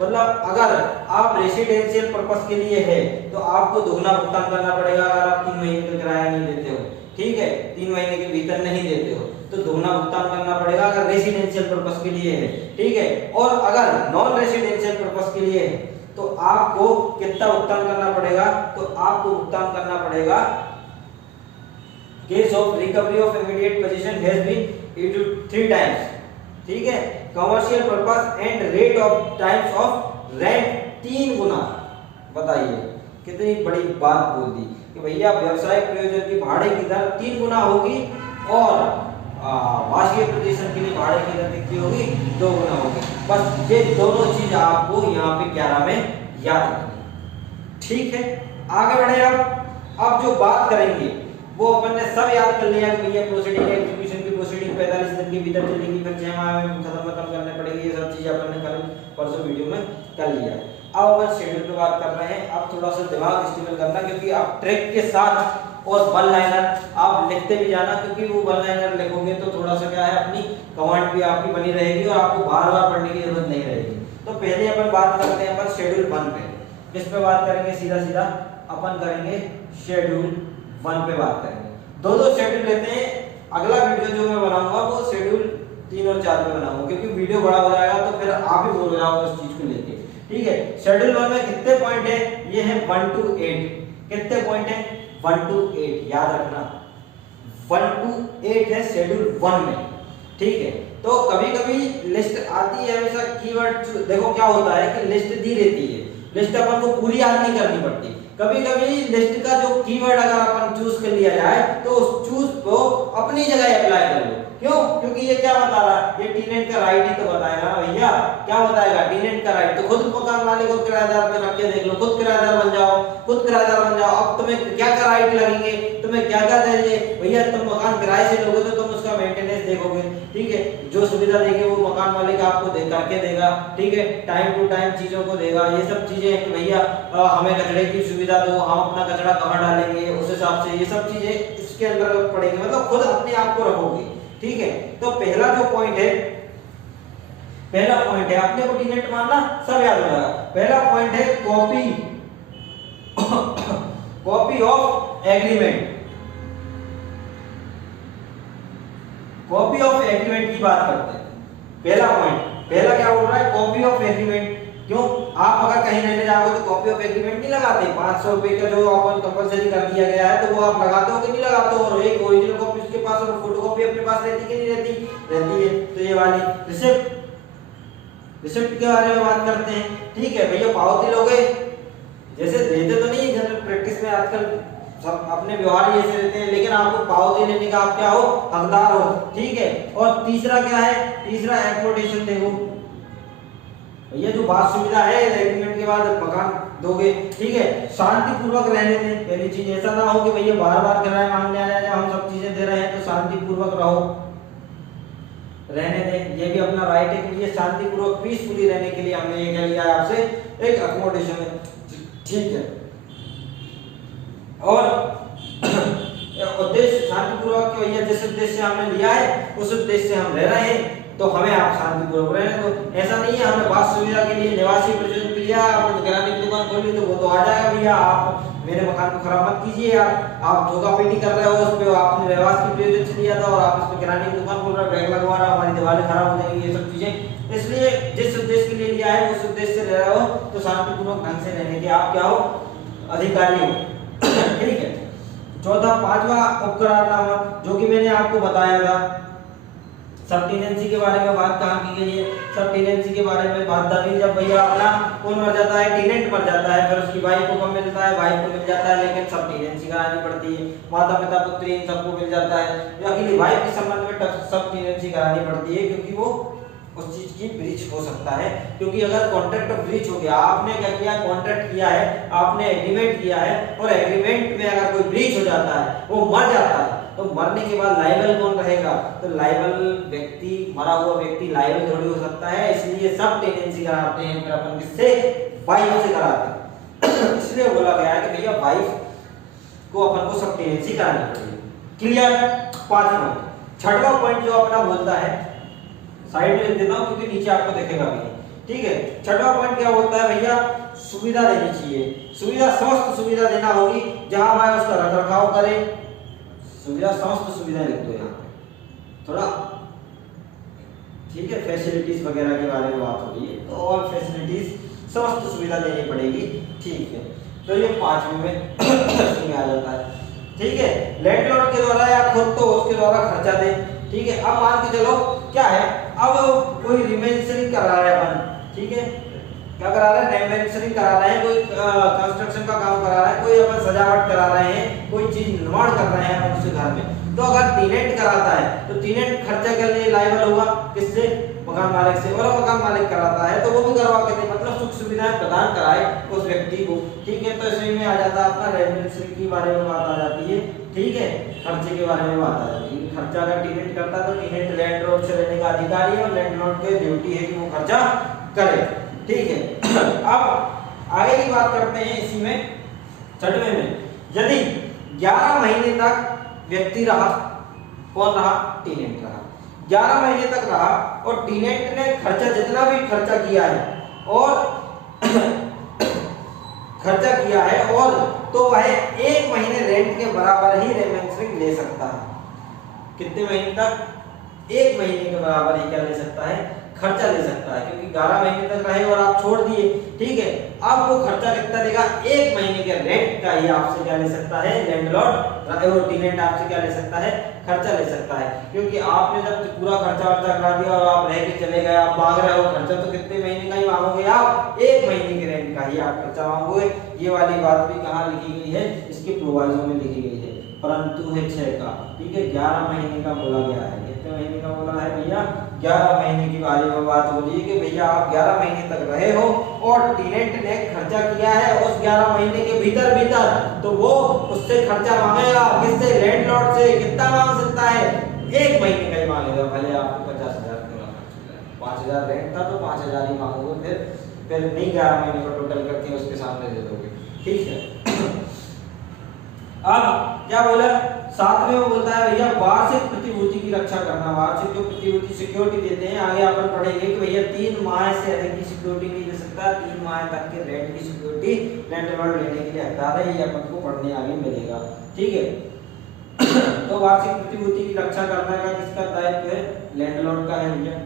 मतलब अगर आप रेसिडेंशियल पर्पस के लिए है तो आपको दोगुना भुगतान करना पड़ेगा अगर आप 3 महीने का किराया नहीं देते हो, ठीक है, 3 महीने के भीतर नहीं देते हो तो दोगुना भुगतान करना पड़ेगा अगर रेसिडेंशियल पर्पस के लिए है, ठीक है। और अगर नॉन रेसिडेंशियल पर्पस के लिए है तो आपको कितना भुगतान करना पड़ेगा, तो आपको भुगतान करना पड़ेगा case of recovery of immediate position has been issued 3 times, ठीक है। Commercial purpose and rate of times of rent 3 गुना। बताइए कितनी बड़ी बात बोल दी कि भैया व्यवसायिक प्रयोजन की भाड़े की दर 3 गुना होगी और वार्षिक प्रतिशत के लिए भाड़े की दर कितनी होगी, 2 गुना होगी। बस ये दोनों चीज आपको यहाँ पे 11 में याद रखनी, ठीक है। आगे बढ़े अब जो बात करेंगे वो अपन ने सब याद कर लिया कि भैया प्रोसीडिंग एग्जीक्यूशन की प्रोसीडिंग 45 दिन के भीतर चलेगी, फिर 6 माह में खत्म करने पड़ेगी, ये सब चीजें अपन ने कल परसों वीडियो में कर लिया। अब अपन शेड्यूल पे बात कर रहे हैं। अब थोड़ा सा दिमाग इस्तेमाल करना, क्योंकि आप ट्रैक के साथ और वन लाइनर आप लिखते भी जाना, क्योंकि वो वन लाइनर लिखोगे तो थोड़ा सा क्या है अपनी कमांड भी आपकी बनी रहेगी और आपको बार-बार पढ़ने की जरूरत नहीं रहेगी। तो पहले अपन बात करते हैं अपन शेड्यूल 1 पे। किस पे बात करेंगे, सीधा अपन करेंगे शेड्यूल 1 पे बात करेंगे। दो शेड्यूल लेते हैं। अगला वीडियो जो मैं बनाऊंगा वो शेड्यूल 3 और 4 पे बनाऊंगा, क्योंकि वीडियो बड़ा हो जाएगा तो फिर आप ही बोल रहे हो उस चीज को लेके, ठीक है। शेड्यूल 1 में कितने पॉइंट है, ये है 1 to 8। कितने पॉइंट है, 1 to 8 याद रखना, 1 to 8 है शेड्यूल 1 में, ठीक है। तो कभी कभी लिस्ट आती है हमेशा कीवर्ड, देखो क्या होता है कि लिस्ट दी रहती है, लिस्ट अपन को पूरी याद नहीं करनी पड़ती। कभी कभी लिस्ट का जो कीवर्ड अगर अपन चूज कर लिया जाए तो उस चूज को अपनी जगह अप्लाई कर लो। क्यों, क्योंकि ये क्या बता रहा है, ये टेनेंट का राइट ही तो बताएगा ना भैया। क्या बताएगा, टेनेंट का राइट। तो खुद मकान वाले को किराएदार पे रख के देख लो, खुद किराएदार बन जाओ, खुद किराएदार बन जाओ। अब तुम्हें क्या क्या राइट लगेंगे, तुम्हें क्या क्या देंगे भैया, तुम मकान किराए से लोगे तो तुम उसका मेंटेनेंस देखोगे, ठीक है। जो सुविधा देंगे वो मकान मालिक आपको दे करके देगा, ठीक है। टाइम टू टाइम चीजों को देगा। ये सब चीजें हैं कि भैया हमें कचरे की सुविधा दो, हम अपना कचरा कहाँ डालेंगे उस हिसाब से, ये सब चीजें इसके अंदर पड़ेंगे, मतलब खुद अपने आप को रखोगे, ठीक है। तो पहला जो पॉइंट है, पहला पॉइंट है अपने को टेनेंट मानना, सब याद हो जाएगा। पहला पॉइंट है copy of agreement. Copy of agreement की बात करते हैं। पहला पॉइंट, पहला क्या बोल रहा है, कॉपी ऑफ एग्रीमेंट। क्यों, आप अगर कहीं रहने जाओगे तो कॉपी ऑफ एग्रीमेंट नहीं लगाते। 500 रुपए का जो अपन कंपलसरी कर दिया गया है तो वो आप लगाते हो कि नहीं लगाते हो, और एक ओरिजिनल कॉपी उसके पास और फोटोकॉपी अपने पास रहती कि नहीं रहती, रहती है। तो ये वाली रिसिप्ट, रिसिप्ट के बारे में बात करते हैं, ठीक है। भैया पावती लोगे, जैसे देते तो नहीं, जनरल प्रैक्टिस में आजकल सब अपने व्यवहार ही ऐसे रहते हैं, लेकिन आपको पावती लेने का आप क्या हो, हकदार हो, ठीक है। और तीसरा क्या है, तीसरा एक्सप्लोटेशन देखो भैया, जो बात सुविधा है एग्रीमेंट के बाद मकान दोगे, ठीक है। शांतिपूर्वक रहने दें, पहली चीज। ऐसा ना हो कि भैया बार बार किराया मांगने आ जाए, हम सब चीजें दे रहे हैं, तो शांतिपूर्वक रहो, रहने दें। ये भी अपना राइट है कि ये शांतिपूर्वक पीसफुली रहने के लिए हमने ये कह लिया है आपसे, एक अकोमोडेशन है, ठीक है। और उद्देश्य शांतिपूर्वक के भैया जिस उद्देश्य से हमने लिया है उस उद्देश्य से हम रह रहे हैं, तो हमें आप शांतिपूर्वक रहने दो। ऐसा नहीं है हमने बात सुविधा के लिए निवासी प्रयोजन के लिए आपने किराने की दुकान खोली तो वो तो आ जाएगा भैया, आप मेरे मकान को खराब मत कीजिए यार, आप धोखापेटी कर रहे हो उस पे, आपने रहवास की प्रयोजन से लिया था और आप इस पे किराने की दुकान खोल रहे हो, टैग लगवा रहे हो, हमारी दीवारें खराब हो जाएंगी, ये सब चीजें। इसलिए जिस उद्देश्य के लिए लिया है उस उद्देश्य से रह रहे हो तो शांतिपूर्वक ढंग से रहने के आप क्या हो, अधिकारी हो, ठीक है। चौथा, पांचवा उपकरारनामा, जो कि मैंने आपको बताया था। सब टेनेंसी के बारे में बात कहाँ की गई है, सब टेनेंसी के बारे में बात तभी जब भैया अपना कौन मर जाता है, टेनेंट मर जाता है, फिर उसकी वाइफ को कम मिलता है, वाइफ को मिल जाता है, लेकिन सब टेनेंसी करानी पड़ती है। माता पिता पुत्री इन सबको मिल जाता है, अकेली वाइफ के संबंध में सब टेनेंसी करानी पड़ती है, क्योंकि वो उस चीज की ब्रीच हो सकता है। क्योंकि अगर कॉन्ट्रैक्ट ब्रीच हो गया, आपने क्या किया, कॉन्ट्रैक्ट किया है, आपने एग्रीमेंट किया है, और एग्रीमेंट में अगर कोई ब्रीच हो जाता है, वो मर जाता है, तो मरने के बाद लायबल कौन रहेगा, तो लायबल व्यक्ति, मरा हुआ व्यक्ति लायबल थोड़ी हो सकता है। इसलिए सब टेनेंसी कराते हैं फिर अपन किससे, वाइफ से कराते हैं। इसलिए बोला गया है कि भैया वाइफ को अपन को सब टेनेंसी करानी पड़ेगी। क्लियर? 5 पॉइंट। 6वां पॉइंट जो अपना बोलता है, साइड में लिख देता हूं क्योंकि नीचे आपको दिखेगा भी, ठीक है। 6वां पॉइंट क्या बोलता है भैया, सुविधा देनी चाहिए। सुविधा, समस्त सुविधा देना होगी जहां वह उसका रख रखाव करे। सुविधा, समस्त सुविधाएं लिख दो यहाँ पे थोड़ा, ठीक है। फैसिलिटीज वगैरह के बारे में बात हो रही है, तो ऑल फैसिलिटीज, समस्त सुविधा देनी पड़ेगी, ठीक है। तो ये 5वें में इसमें आ जाता है, ठीक है। लैंडलॉर्ड के द्वारा या खुद तो उसके द्वारा खर्चा दे, ठीक है। अब मान के चलो क्या है, अब कोई रिमेंशनिंग करा रहा है अपन, ठीक है। क्या करा रहा है, रिमेंशनिंग करा रहे हैं, कोई कंस्ट्रक्शन का काम करा रहा है, कोई अपन सजावट करा रहे हैं, कोई चीज निर्माण कर रहे हैं अपन उस घर में। तो अगर टीनेंट कराता है तो टीनेंट खर्चा के लिए लायबल होगा किससे, मकान मालिक से। और मकान मालिक कराता है तो वो भी करवा के दे, मतलब सुख सुविधाएं प्रदान कराए उस व्यक्ति को, ठीक है। तो इसमें आ जाता है अपना रेमिनेंस के बारे में बात आ जाती है, ठीक है। खर्चे के बारे में बात आ जाती है। खर्चा अगर टीनेंट करता है तो टीनेंट लैंडलॉर्ड से लेने का अधिकारी है और लैंडलॉर्ड की ड्यूटी है कि वो खर्चा करे, ठीक है। अब आगे की बात करते हैं इसी में 6वें में। यदि 11 महीने तक व्यक्ति रहा, कौन रहा, टीनेंट रहा, 11 महीने तक रहा और टीनेंट ने खर्चा, जितना भी खर्चा किया है और खर्चा किया है और तो वह 1 महीने रेंट के बराबर ही रिमेंशनिंग ले सकता है। कितने महीने तक, 1 महीने के बराबर ही क्या ले सकता है, खर्चा ले सकता है, क्योंकि 11 महीने तक रहे और आप छोड़ दिए, ठीक है। अब वो खर्चा कितना देगा, 1 महीने के रेंट का ही आपसे क्या ले सकता है, लैंडलॉर्ड और टेनेंट आपसे क्या ले सकता है, खर्चा ले सकता है। क्योंकि आपने जब पूरा खर्चा वर्चा करा दिया और आप रह के चले गए, आप मांग रहे हो खर्चा, तो कितने महीने का ही मांगोगे आप, 1 महीने के रेंट का ही आप खर्चा मांगोगे। ये वाली बात भी कहाँ लिखी गई है, इसके प्रोवाइजो में लिखी गई है, परंतु है 6 का, ठीक है। 11 महीने का बोला गया है, कितने महीने का बोला है भैया, 11 महीने की बारे में बात हो रही है कि भैया आप 11 महीने तक रहे हो और टीनेंट ने खर्चा किया है उस 11 महीने के भीतर तो वो उससे खर्चा मांगेगा, किससे, लैंडलॉर्ड से। कितना मांग सकता है, 1 महीने का ही मांगेगा, भले आपको 50,000 का खर्च हो जाए। 5,000 रेंट था तो 5,000 ही मांगोगे, फिर नहीं 11 महीने का टोटल करके उसके सामने दे दोगे, ठीक है। अब क्या बोला, 7वें में बोलता है भैया वार्षिक प्रतिभूति की रक्षा करना। वार्षिक जो प्रतिभूति सिक्योरिटी देते हैं, आगे अपन पढ़ेंगे कि भैया 3 माह से अधिक की सिक्योरिटी नहीं दे सकता, 3 माह तक के रेंट की सिक्योरिटी लैंडलॉर्ड लेने के लिए हकदार है। ये अपन को पढ़ने आगे मिलेगा, ठीक है। तो वार्षिक प्रतिभूति की रक्षा करने का किसका दायित्व है, लैंडलॉर्ड का है भैया।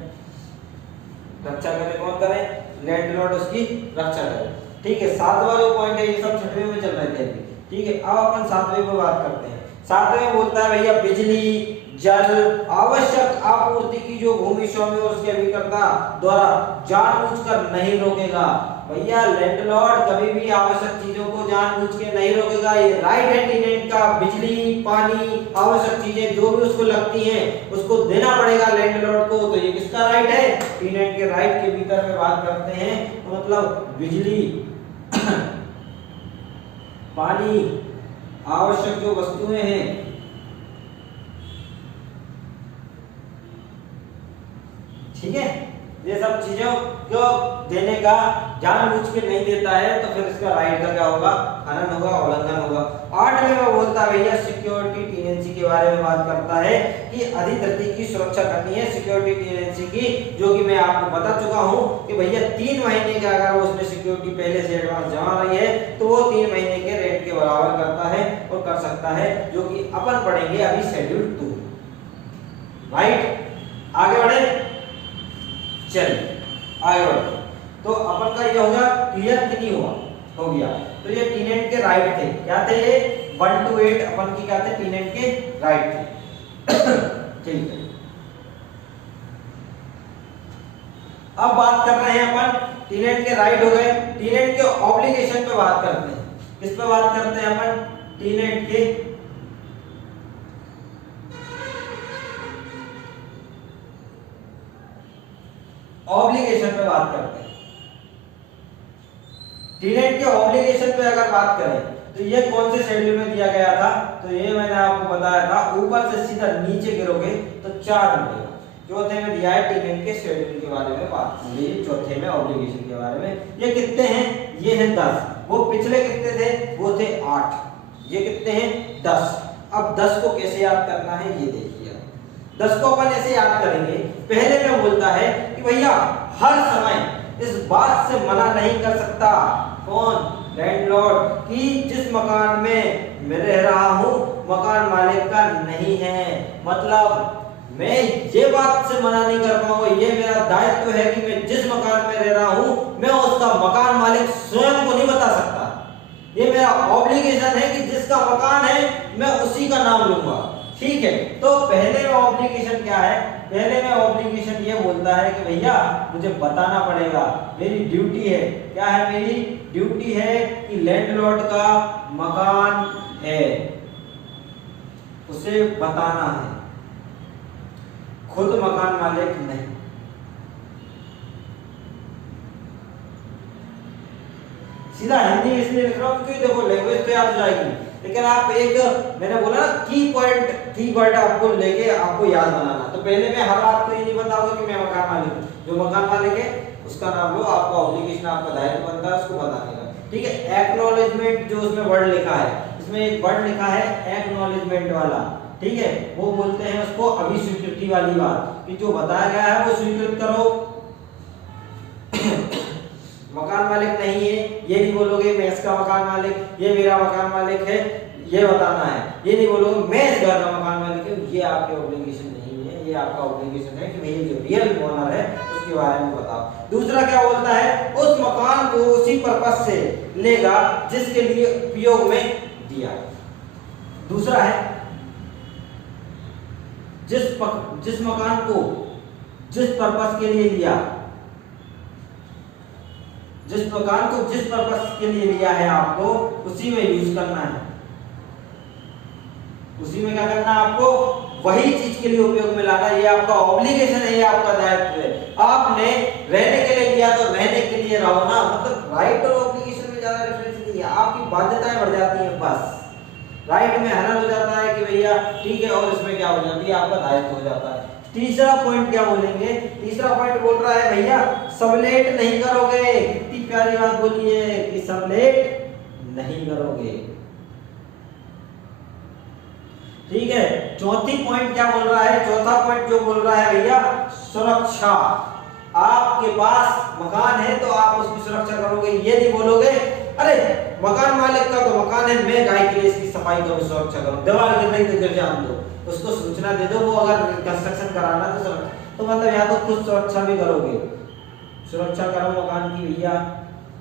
रक्षा करे कौन करे, लैंडलॉर्ड उसकी रक्षा करे, ठीक है। 7वां जो पॉइंट है, ये सब 6वें में चल रहे थे, ठीक है। अब अपन 7वें पे बात करते हैं। 7वें में बोलता है भैया बिजली, जल, आवश्यक आपूर्ति की जो भूमि स्वामी और उसके अभिकर्ता द्वारा जानबूझकर नहीं रोकेगा। भैया लैंडलॉर्ड कभी भी आवश्यक चीजों को जानबूझ के नहीं रोकेगा, ये राइट है टीनेंट का। बिजली, पानी, आवश्यक चीजें जो भी उसको लगती हैं उसको देना पड़ेगा लैंडलॉर्ड को। तो ये किसका राइट है, टीनेंट के राइट के भीतर में बात करते हैं। तो मतलब बिजली, पानी, आवश्यक जो वस्तुएं हैं, ठीक है, ये सब चीजों को देने का जानबूझ के नहीं देता है तो फिर इसका राइट का क्या होगा, हनन होगा, उल्लंघन होगा। 8वें में बोलता है भैया सिक्योरिटी टीनेंसी के बारे में बात करता है कि अधिधृति की सुरक्षा करनी है सिक्योरिटी टीनेंसी की, जो कि मैं आपको बता चुका हूं कि भैया 3 महीने के अगर उसने सिक्योरिटी पहले से एडवांस जमा रही है तो वो 3 महीने के रेंट के बराबर करता है और कर सकता है, जो कि अपन पढ़ेंगे अभी शेड्यूल 2, राइट। आगे बढ़े, चलिए आगे बढ़ते। तो अपन का ये होगा क्लियर कि नहीं हुआ, हो गया। तो ये टीनेंट के राइट थे, क्या थे ये 1 to 8 अपन की क्या थे, टीनेंट के राइट थे, ठीक है। अब बात कर रहे हैं अपन, टीनेंट के राइट हो गए, टीनेंट के ऑब्लिगेशन पे बात करते हैं। किस पे बात करते हैं अपन, टीनेंट के ऑब्लिगेशन पे बात करते हैं। टीनेंट के ऑब्लिगेशन पे अगर बात करें तो ये कौन से शेड्यूल में दिया गया था, तो ये मैंने आपको बताया था, ऊपर से सीधा नीचे गिरोगे तो 4 मिलेगा। चौथे में दिया है टीनेट के शेड्यूल के बारे में बात कीजिए, चौथे में ऑब्लिगेशन के बारे में। ये कितने हैं? ये हैं 10। वो पिछले कितने थे? वो थे 8। ये कितने हैं? 10। अब 10 को कैसे याद करना है ये देखिए। 10 को अपन ऐसे याद करेंगे, पहले में बोलता है कि भैया हर समय इस बात से मना नहीं कर सकता कौन? लैंडलॉर्ड, कि जिस मकान में मैं रह रहा हूं मकान मालिक का नहीं है। मतलब मैं ये बात से मना नहीं कर पाऊंगा, ये मेरा दायित्व है कि मैं जिस मकान में रह रहा हूं मैं उसका मकान मालिक स्वयं को नहीं बता सकता। ये मेरा ऑब्लिगेशन है कि जिसका मकान है मैं उसी का नाम लूंगा। ठीक है, तो पहले में ऑब्लिगेशन क्या है? पहले में ऑब्लिगेशन ये बोलता है कि भैया मुझे बताना पड़ेगा, मेरी ड्यूटी है। क्या है मेरी ड्यूटी? है कि लैंडलॉर्ड का मकान है, उसे बताना है, खुद मकान मालिक नहीं। सीधा हिंदी में इसलिए लिख रहा हूं क्योंकि देखो लैंग्वेज तो याद हो जाएगी, लेकिन आप एक मैंने बोला ना की वर्ड आपको लेके आपको याद बनाना। तो पहले में हर बात तो ये नहीं बताओगे कि मैं मकान मालिक हूं, जो मकान मालिक है उसका नाम लो, आपका ऑब्लिगेशन आपका दायित्व बनता है उसको बताने का। ठीक है, एक्नॉलेजमेंट जो उसमें वर्ड लिखा है, इसमें एक वर्ड लिखा है एक्नॉलेजमेंट वाला। ठीक है, वो बोलते हैं उसको अभिस्वीकृति वाली बात, कि जो बताया गया है वो स्वीकृत करो। मकान मालिक नहीं है ये नहीं बोलोगे मैं इसका मकान मालिक, ये मेरा मकान मालिक है ये बताना है। ये नहीं बोलोगे मैं इस घर का मकान मालिक हूं, ये आपके ऑब्लिगेशन नहीं है। ये आपका ऑब्लिगेशन है कि भैया जो रियल ओनर है उसके बारे में बताओ। दूसरा क्या बोलता है? उस मकान को उसी पर्पस से लेगा जिसके लिए उपयोग में दिया। दूसरा है जिस मकान को जिस पर्पस के लिए लिया, जिस मकान को जिस पर्पस के लिए लिया है आपको उसी में यूज करना है। उसी में क्या करना है आपको? वही चीज के लिए उपयोग में लाना। ये आपका ऑब्लिगेशन है, ये आपका दायित्व है। आपने रहने के लिए लिया तो रहने के लिए रहो ना। मतलब राइट और ऑब्लिगेशन में ज्यादा डिफरेंस नहीं है, आपकी बाध्यताएं बढ़ जाती हैं बस। राइट में हनन हो जाता है कि भैया ठीक है, और इसमें क्या हो जाती है आपका दायित्व हो जाता है। तीसरा पॉइंट क्या बोलेंगे? तीसरा पॉइंट बोल रहा है भैया सबलेट नहीं करोगे। कितनी प्यारी बात बोली है कि सबलेट नहीं करोगे। ठीक है, चौथी पॉइंट क्या बोल रहा है? चौथा पॉइंट जो बोल रहा है भैया सुरक्षा। आपके पास मकान है तो आप उसकी सुरक्षा करोगे। ये नहीं बोलोगे अरे मकान मालिक का तो मकान है, मैं गाय के लिए इसकी सफाई करूं, सुरक्षा करूं, दीवार गिर रही तो गिर जान दो, उसको सूचना दे दो। वो अगर कंस्ट्रक्शन कराना तो मतलब या तो खुद सुरक्षा भी करोगे, सुरक्षा करो मकान की भैया,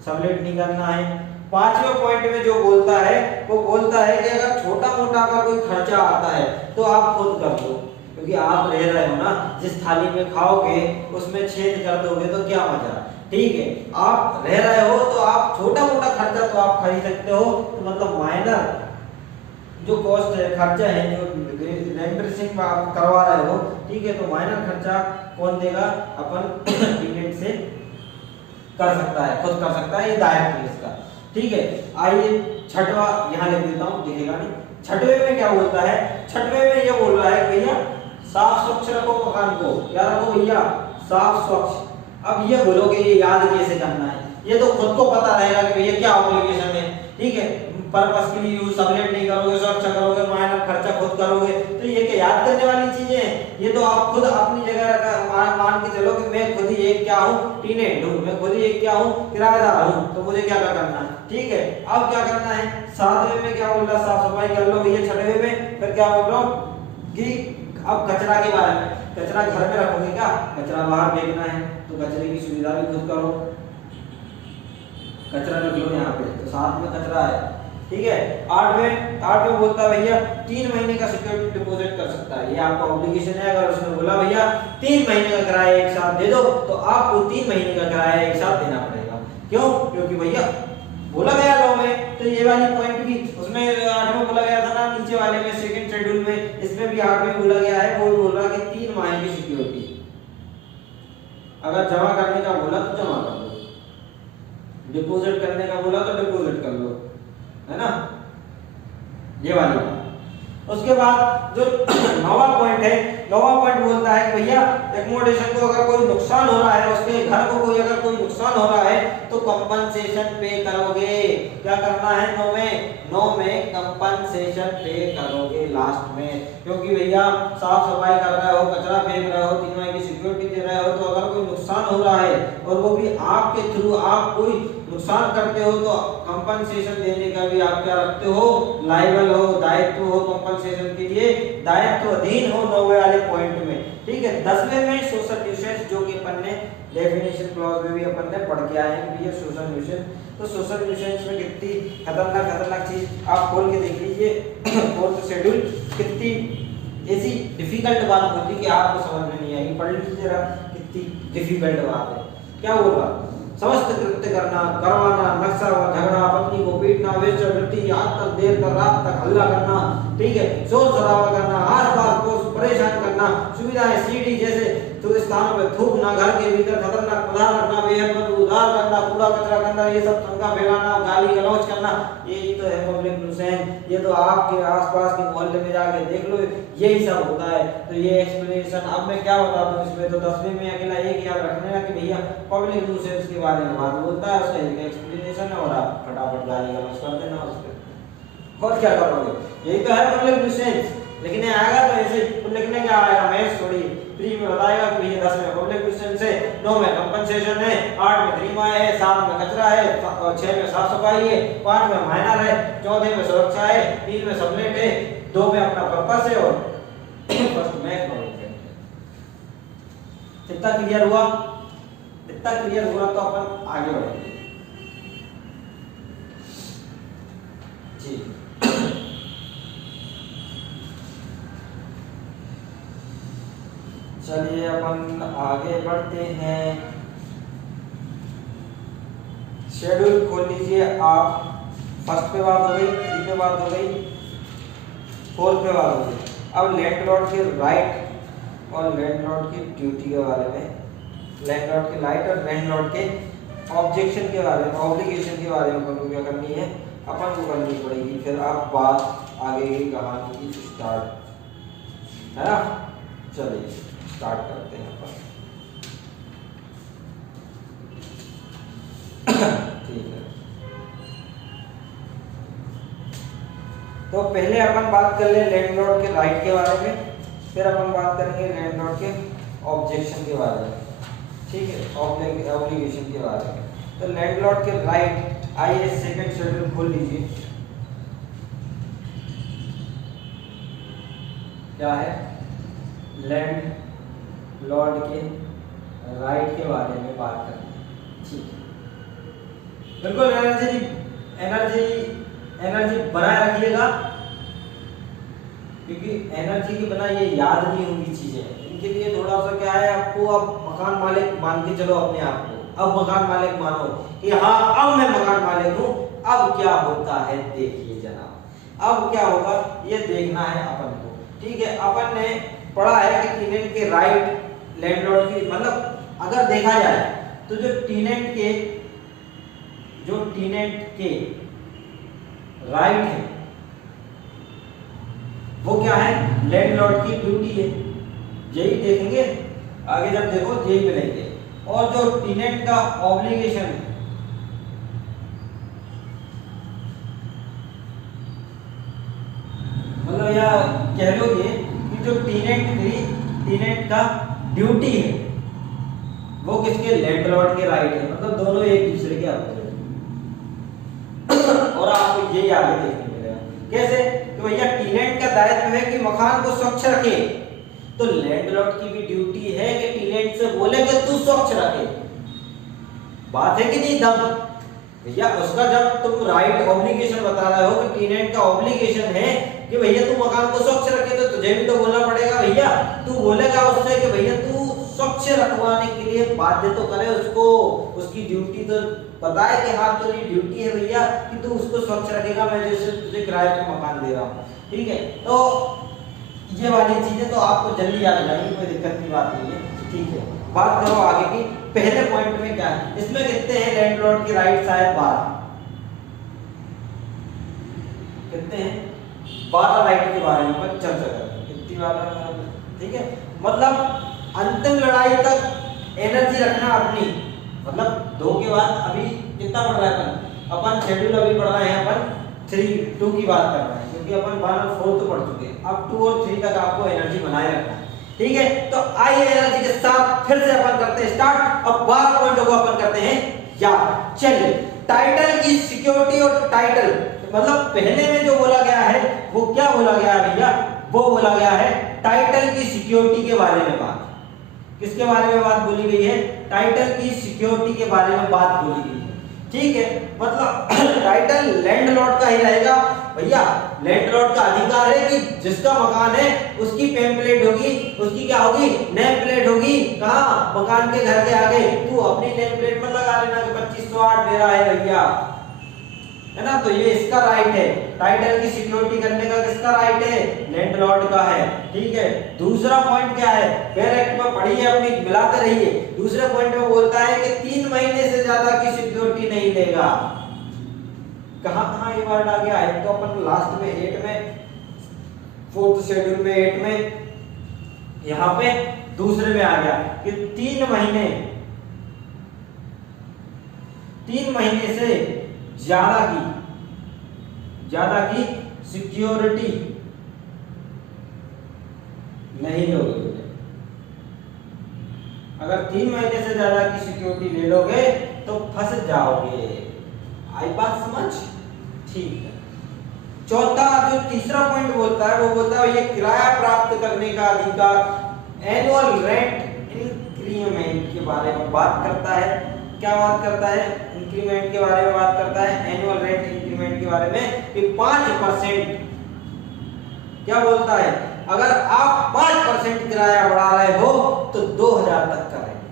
सबलेट नहीं करना है। पांचवें पॉइंट में जो बोलता है वो बोलता है कि अगर छोटा मोटा का कोई खर्चा आता है तो आप खुद कर दो, क्योंकि आप रह रहे हो ना, जिस थाली में खाओगे उसमें छेद कर दोगे तो क्या मजा। ठीक है, आप रह रहे हो तो आप छोटा मोटा खर्चा तो आप खरीद सकते हो। तो मतलब माइनर जो कॉस्ट है, खर्चा है, जो रेंटरिंग आप करवा रहे हो, ठीक है, तो माइनर खर्चा कौन देगा? अपन टेनेंट से कर सकता है, खुद कर सकता है, ये दायित्व है इसका। ठीक है, आइए छठवा यहाँ लिख देता हूँ, दिखेगा नहीं। छठवें में क्या बोलता है? छठवें में ये बोल रहा है भैया साफ स्वच्छ रखो मकान को। क्या रखो भैया? साफ स्वच्छ। अब ये बोलोगे ये याद कैसे करना है? ये तो खुद को पता रहेगा कि भैया क्या ऑब्लिगेशन है। ठीक है, पर्पस के लिए यूज सबलेट नहीं करोगे, सुरक्षा करोगे, माइनर खर्चा खुद करोगे, तो ये क्या याद करने वाली चीजें हैं? ये तो आप खुद अपनी जगह मान के चलो कि मैं खुद ही एक क्या हूँ? टेनेंट हूँ, मैं खुद ही एक क्या हूँ? किराएदार हूँ, तो मुझे क्या करना है? ठीक है, अब क्या करना है? सातवें में क्या बोल रहा है? साफ सफाई कर लो भैया। छठवें में फिर क्या बोल रहा हूँ कि अब कचरा के बारे में, कचरा घर में रखोगे क्या? कचरा बाहर फेंकना है तो कचरे की सुविधा भी खुद करो, कचरा रख लो यहाँ पे, तो साथ में कचरा है। ठीक है, आठवें बोलता है भैया 3 महीने का सिक्योरिटी डिपॉजिट कर सकता है, ये आपका ऑब्लिगेशन है। अगर उसने बोला भैया 3 महीने का किराया एक साथ दे दो, तो आपको 3 महीने का किराया एक साथ देना पड़ेगा। क्यों? क्योंकि भैया बोला गया लॉ में, तो ये वाली पॉइंट भी उसमें 8 में बोला गया था ना, नीचे वाले में सेकंड शेड्यूल में, इसमें भी 8 में बोला गया है। वो बोल रहा है कि 3 माह की सिक्योरिटी, अगर जमा करने का बोला तो जमा कर लो, डिपॉजिट करने का बोला तो डिपॉजिट कर लो, है ना, ये वाली बात। उसके बाद जो नौवां पॉइंट है, नौवां पॉइंट बोलता है कि भैया एकोमोडेशन को अगर कोई नुकसान हो रहा है, उसके घर को कोई अगर कोई नुकसान हो रहा है तो कंपनसेशन पे करोगे। क्या करना है? 9 में कंपनसेशन पे करोगे लास्ट में, क्योंकि भैया साफ सफाई कर रहे हो, कचरा फेंक रहे हो, 3 महीने की सिक्योरिटी दे रहे हो, तो अगर कोई नुकसान हो रहा है और वो भी आपके थ्रू, आप कोई नुकसान करते हो तो कंपनसेशन देने का भी आप क्या रखते हो? लायबल हो, दायित्व हो कंपनसेशन के लिए, दायित्व अधीन हो 9वें वाले पॉइंट में। ठीक है। 10वें में सोशल न्यूसेंस, जो कि अपन ने डेफिनेशन क्लॉज में भी अपन ने पढ़ के आए हैं कि ये सोशल न्यूसेंस, तो सोशल न्यूसेंस में कितनी खतरनाक चीज आप खोल के देख लीजिए। 4th शेड्यूल कितनी ऐसी डिफिकल्ट बात होती कि आपको समझ में नहीं आएगी, पढ़ लीजिए जरा, कितनी डिफिकल्ट बात है। क्या बोला? समस्त कृत्य करना, करवाना, नक्शा व झगड़ा, पत्नी को पीटना, वेश्यावृत्ति, रात तक देर कर रात तक हल्ला करना, ठीक है, शोर शराबा करना, आस पास को परेशान करना, सुविधाएं सीढ़ी जैसे तो स्थानों पे थूकना, घर के भीतर खतरनाक पदार्थ रखना, बेहद बदबूदार करना, कूड़ा कचरा करना, ये सब शंका फैलाना, गाली गलौज करना, यही तो है पब्लिक न्यूसेंस। ये तो आपके आसपास के मोहल्ले में जाके देख लो, यही सब होता है। तो ये एक्सप्लेनेशन अब मैं क्या बता दूं इसमें, तो 10वीं में अकेला एक याद रखना है कि भैया पब्लिक न्यूसेंस के बारे में बात बोलता है, उसका एक एक्सप्लेनेशन है और आप फटाफट गाली गलौज कर देना उस पे, और क्या करोगे? यही तो है पब्लिक न्यूसेंस। लिखने आएगा तो ऐसे लिखने क्या आएगा, मैथ्स थोड़ी प्री में बताएगा कि भैया 10 में पब्लिक न्यूसेंस है, 9 में कंपनसेशन है, 8 में ग्रीमा है, 7 में कचरा है, 6 में साफ सफाई है, 5 में माइनर है, 14 में सुरक्षा है, 3 में सबनेट है, 2 में अपना पर्पस है और फर्स्ट में इकोनॉमिक है। कितना क्लियर हुआ? इतना क्लियर हुआ तो अपन आगे बढ़ेंगे जी। चलिए अपन आगे बढ़ते हैं। शेड्यूल खोल लीजिए आप। फर्स्ट पे बात हो गई, 3 पे बात हो गई, 4 पे बात हो गई। अब लैंडलॉर्ड के राइट और लैंडलॉर्ड की ड्यूटी के बारे में, लैंडलॉर्ड के राइट और लैंडलॉर्ड के ऑब्जेक्शन के बारे में, ऑब्लिगेशन के बारे में अपन को क्या करनी है, अपन को करनी पड़ेगी। फिर आप बात आगे की कहानी की स्टार्ट, है ना? चलिए स्टार्ट करते हैं अपन। ठीक है, तो पहले अपन बात कर ले लैंडलॉर्ड के राइट के बारे में, फिर अपन बात करेंगे लैंडलॉर्ड के ऑब्जेक्शन के बारे में, ठीक है, ऑब्लिगेशन के बारे में। तो लैंडलॉर्ड के राइट, आइए सेकंड शेड्यूल खोल लीजिए। क्या है? लैंडलॉर्ड के राइट के बारे में बात करते हैं, ठीक है। बिल्कुल एनर्जी बनाए रखिएगा, क्योंकि एनर्जी के बिना ये याद नहीं होंगी चीजें। इनके लिए थोड़ा सा क्या है, आपको अब मकान मालिक मान के चलो अपने आप को, अब मकान मालिक मानो कि हाँ अब मैं मकान मालिक हूँ। अब क्या होता है देखिए जनाब, अब क्या होगा ये देखना है अपन को, ठीक है। अपन ने पढ़ा है कि टीनेंट के राइट लैंडलॉर्ड की, मतलब अगर देखा जाए तो जो टीनेंट के राइट है वो क्या है, लैंडलॉर्ड की ड्यूटी है। यही देखेंगे आगे, जब देखो यही मिलेंगे। और जो टीनेंट का ऑब्लिगेशन है, मतलब या कह लो ये कि जो टीनेंट का ड्यूटी है वो किसके, लैंडलॉर्ड के राइट है, मतलब दोनों एक दूसरे के अपोजिट। और आपको ये आगे देखने मिलेगा कैसे, तो भैया टीनेंट का दायित्व है कि मकान को स्वच्छ रखे, तो लैंडलॉर्ड की भी ड्यूटी है कि टीनेंट से बोले कि तू स्वच्छ रखे। बात है कि नहीं दम भैया उसका, जब तुम राइट ऑब्लिगेशन बता रहे हो कि टीनेंट का ऑब्लिगेशन है कि भैया तू मकान को स्वच्छ रखे, तो तुझे भी तो बोलना पड़ेगा भैया। तू बोलेगा उससे कि भैया तू स्वच्छ रखवाने के लिए बाध्य तो करे उसको, उसकी ड्यूटी तो बताए कि हाँ तो ये ड्यूटी है भैया कि तू उसको स्वच्छ रखेगा, मैं जैसे तुझे किराए पे मकान दे रहा हूँ, ठीक है। तो ये वाली चीजें तो आपको जल्दी याद आ जाएंगी, कोई दिक्कत की बात नहीं है, ठीक है। बात करो आगे की, पहले पॉइंट में क्या है, इसमें कितने हैं लैंडलॉर्ड के राइट, शायद 12, कितने हैं 12 लाइट के बारे में अपन चर्चा करेंगे। कितनी बार, ठीक है, मतलब अंतिम लड़ाई तक एनर्जी रखना अपनी, मतलब 2 के बाद अभी कितना पढ़ रहा है अपन शेड्यूल अभी पढ़ रहे हैं अपन 2 की बात कर रहे हैं, क्योंकि अपन 1 और 4 तो पढ़ चुके हैं। अब 2 और 3 तक आपको एनर्जी बनाए रखना है, ठीक है। तो आइए एनर्जी के साथ फिर से अपन करते हैं स्टार्ट। अब 12 पॉइंटों को अपन करते हैं याद। चलिए, टाइटल की सिक्योरिटी और टाइटल, मतलब पहले में जो बोला गया है वो क्या बोला गया है भैया, वो बोला गया है टाइटल की सिक्योरिटी के बारे में बात। किसके बारे में बात बोली गई है, टाइटल की सिक्योरिटी के बारे में बात बोली गई है, ठीक है। मतलब टाइटल लैंडलॉर्ड का ही रहेगा भैया, लैंडलॉर्ड का अधिकार है कि जिसका मकान है उसकी पेम्पलेट होगी, उसकी क्या होगी, नेम प्लेट होगी, कहाँ, मकान के घर के आगे। तू अपनी नेम प्लेट में लगा लेना कि 2508 मेरा है भैया, है ना। तो ये इसका राइट है, टाइटल की सिक्योरिटी करने का किसका राइट है, लैंडलॉर्ड का है, ठीक है। दूसरा पॉइंट क्या है, फेयर एक्ट में पढ़िए अपनी, मिलाते रहिए। दूसरे पॉइंट में बोलता है कि 3 महीने से ज्यादा की सिक्योरिटी नहीं देगा। कहां कहां ये वर्ड आ गया है, तो अपन लास्ट में 8 में, 4th शेड्यूल में 8 में, यहां पे दूसरे में आ गया कि 3 महीने से ज्यादा की सिक्योरिटी नहीं लोगे। अगर 3 महीने से ज्यादा की सिक्योरिटी ले लोगे तो फंस जाओगे। आई बात समझ, ठीक है। चौथा जो तीसरा पॉइंट बोलता है वो बोलता है ये किराया प्राप्त करने का अधिकार, एनुअल रेंट इंक्रीमेंट के बारे में बात करता है। क्या बात करता है, इंक्रीमेंट के बारे में बात करता है, एनुअल रेंट इंक्रीमेंट के बारे में कि 5%, क्या बोलता है, अगर आप 5% किराया बढ़ा रहे हो तो 2000 तक करेंगे,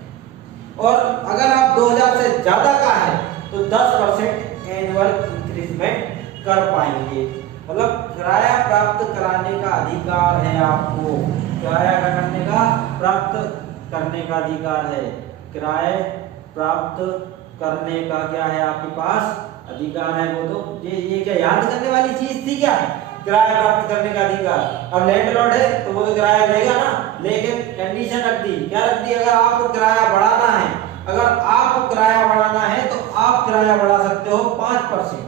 और अगर आप 2000 से ज्यादा का है तो 10% एनुअल इंक्रीमेंट कर पाएंगे। मतलब किराया प्राप्त कराने का अधिकार है आपको, किराया करने का प्राप्त करने का अधिकार है, किराया प्राप्त करने का क्या है आपके पास अधिकार है। वो तो ये क्या याद करने वाली चीज थी क्या, किराया प्राप्त करने का अधिकार। अब लैंडलॉर्ड है तो वो तो किराया लेगा ना, लेकिन कंडीशन रख दी, क्या रख दी, अगर आपको किराया बढ़ाना है, अगर आपको किराया बढ़ाना है तो आप किराया बढ़ा सकते हो 5%,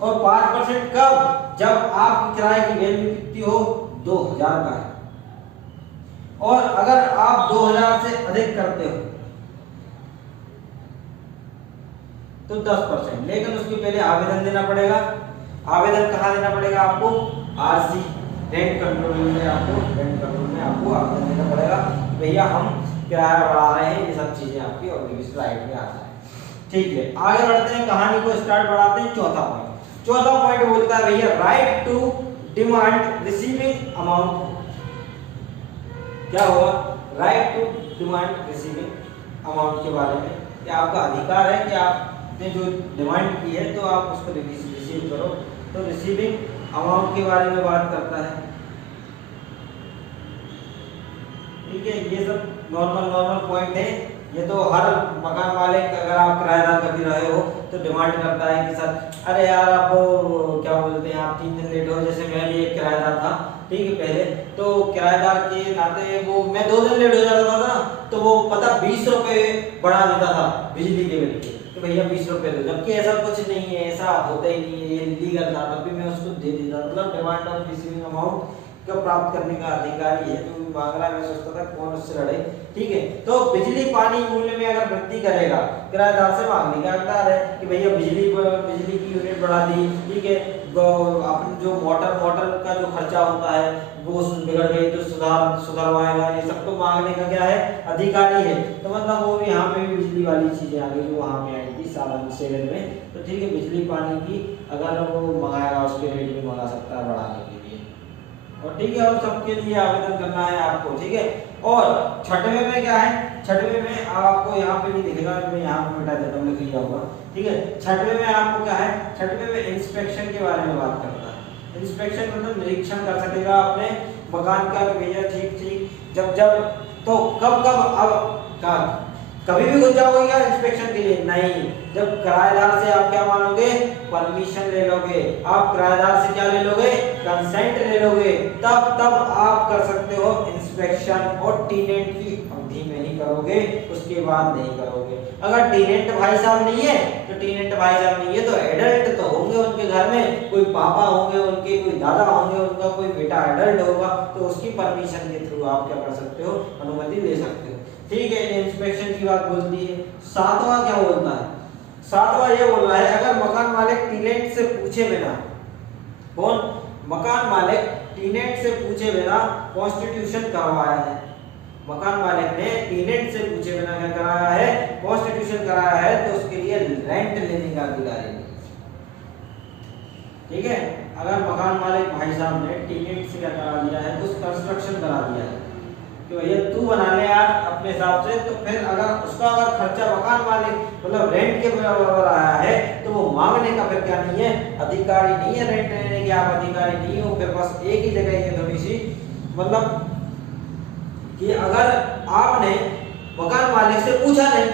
और 5% कब, जब आपकी किराए की वैल्यू कितनी हो, 2000 का है, और अगर आप 2000 से अधिक करते हो तो 10%, लेकिन उसके पहले आवेदन देना पड़ेगा। आवेदन कहाँ देना पड़ेगा आपको, आरसी रेंट कंट्रोल में, आपको आवेदन देना पड़ेगा कि भैया हम किराया बढ़ा रहे हैं, ये सब चीजें आपकी ऑब्लिगेशन राइट में आता है, ठीक है। आगे बढ़ते हैं, कहानी को स्टार्ट बढ़ाते हैं। चौथा पॉइंट बोलता है भैया right to demand receiving amount. क्या हुआ, right to demand receiving amount के बारे में, क्या आपका अधिकार है कि आपने जो डिमांड की है तो आप उसको रिसीव करो। तो रिसीविंग अमाउंट के बारे में बात करता है, ठीक है। ये सब नॉर्मल पॉइंट है, ये तो हर मकान मालिक, अगर आप किराएदार कभी रहे हो तो डिमांड करता है कि सर अरे यार आप क्या बोलते हैं, आप 3 दिन लेट हो। जैसे मैं भी एक किराएदार था, ठीक है, पहले तो किराएदार के नाते वो मैं 2 दिन लेट हो जाता था ना, तो वो पता 20 रुपए बढ़ा देता था बिजली के बिल के, तो भैया 20 रुपए दो, जबकि ऐसा कुछ नहीं है, ऐसा होता ही नहीं है, ये लीगल था, तब भी मैं उसको दे देता। मतलब डिमांड ऑफ रिसीविंग अमाउंट का प्राप्त करने का अधिकारी है, तो मांग रहा है, मैं सोचता था कौन उससे लड़े, ठीक है। तो बिजली पानी मूल्य में अगर वृद्धि करेगा, किराएदार से मांगने का अधिकार है कि भैया बिजली की यूनिट बढ़ा दी, ठीक है, अपनी जो मोटर का जो खर्चा होता है वो बिगड़ गई तो सुधारवाएगा, ये सब तो मांगने का क्या है, अधिकारी है। तो मतलब वो भी यहाँ पे भी बिजली वाली चीजें आ गई जो वहाँ पे आई थी साल 7 में, तो ठीक है, बिजली पानी की अगर वो मंगाएगा उसके रेट में मंगा सकता है बढ़ाने के लिए, और ठीक है, और सबके लिए आवेदन करना है आपको, ठीक है। और 6वें में क्या है, 6वें में आपको यहाँ पे नहीं दिखेगा, मैं यहाँ पे मिटा देता हूँ, लिख लिया होगा, ठीक है। 6वें में आपको क्या है, 6वें में इंस्पेक्शन के बारे में बात करता है। इंस्पेक्शन मतलब निरीक्षण कर सकेगा अपने मकान का कि भैया ठीक जब तो कब अब कभी भी घुस जाओगे क्या इंस्पेक्शन के लिए, नहीं। जब किराएदार से आप क्या मानोगे, परमिशन ले लोगे, आप किराएदार से क्या ले लोगे, कंसेंट ले लोगे तब आप कर सकते हो इंस्पेक्शन, और टीनेंट की अवधि में ही करोगे, उसके बाद नहीं करोगे। अगर टीनेंट भाई साहब नहीं है तो टीनेंट भाई साहब नहीं है तो एडल्ट तो होंगे उनके घर में, कोई पापा होंगे उनके, कोई दादा होंगे उनका, कोई बेटा एडल्ट होगा, तो उसकी परमिशन के थ्रू आप क्या कर सकते हो, अनुमति ले सकते हो। ठीक है, इंस्पेक्शन की बात बोलती है। सातवां क्या बोलता है? सातवां ये बोल रहा है अगर मकान मालिक टीनेंट से पूछे बिना, कौन? मकान मालिक टीनेंट से पूछे बिना कॉन्स्टिट्यूशन करवाया है, मकान मालिक ने टीनेंट से पूछे बिना क्या कराया है, कॉन्स्टिट्यूशन कराया है, तो उसके लिए रेंट लेने का अधिकार है। ठीक है, अगर मकान मालिक भाई साहब ने टीनेंट से क्या करा दिया है, कुछ कंस्ट्रक्शन करा दिया है कि भैया तू बना ले यार अपने हिसाब से, तो फिर अगर उसका अगर खर्चा मकान मालिक मतलब रेंट के बराबर आया है तो वो मांगने का फिर क्या नहीं है, अधिकारी नहीं है, रेंट लेने के आप अधिकारी नहीं हो। फिर बस एक ही जगह ये थोड़ी सी मतलब कि अगर आपने मकान मालिक से पूछा नहीं,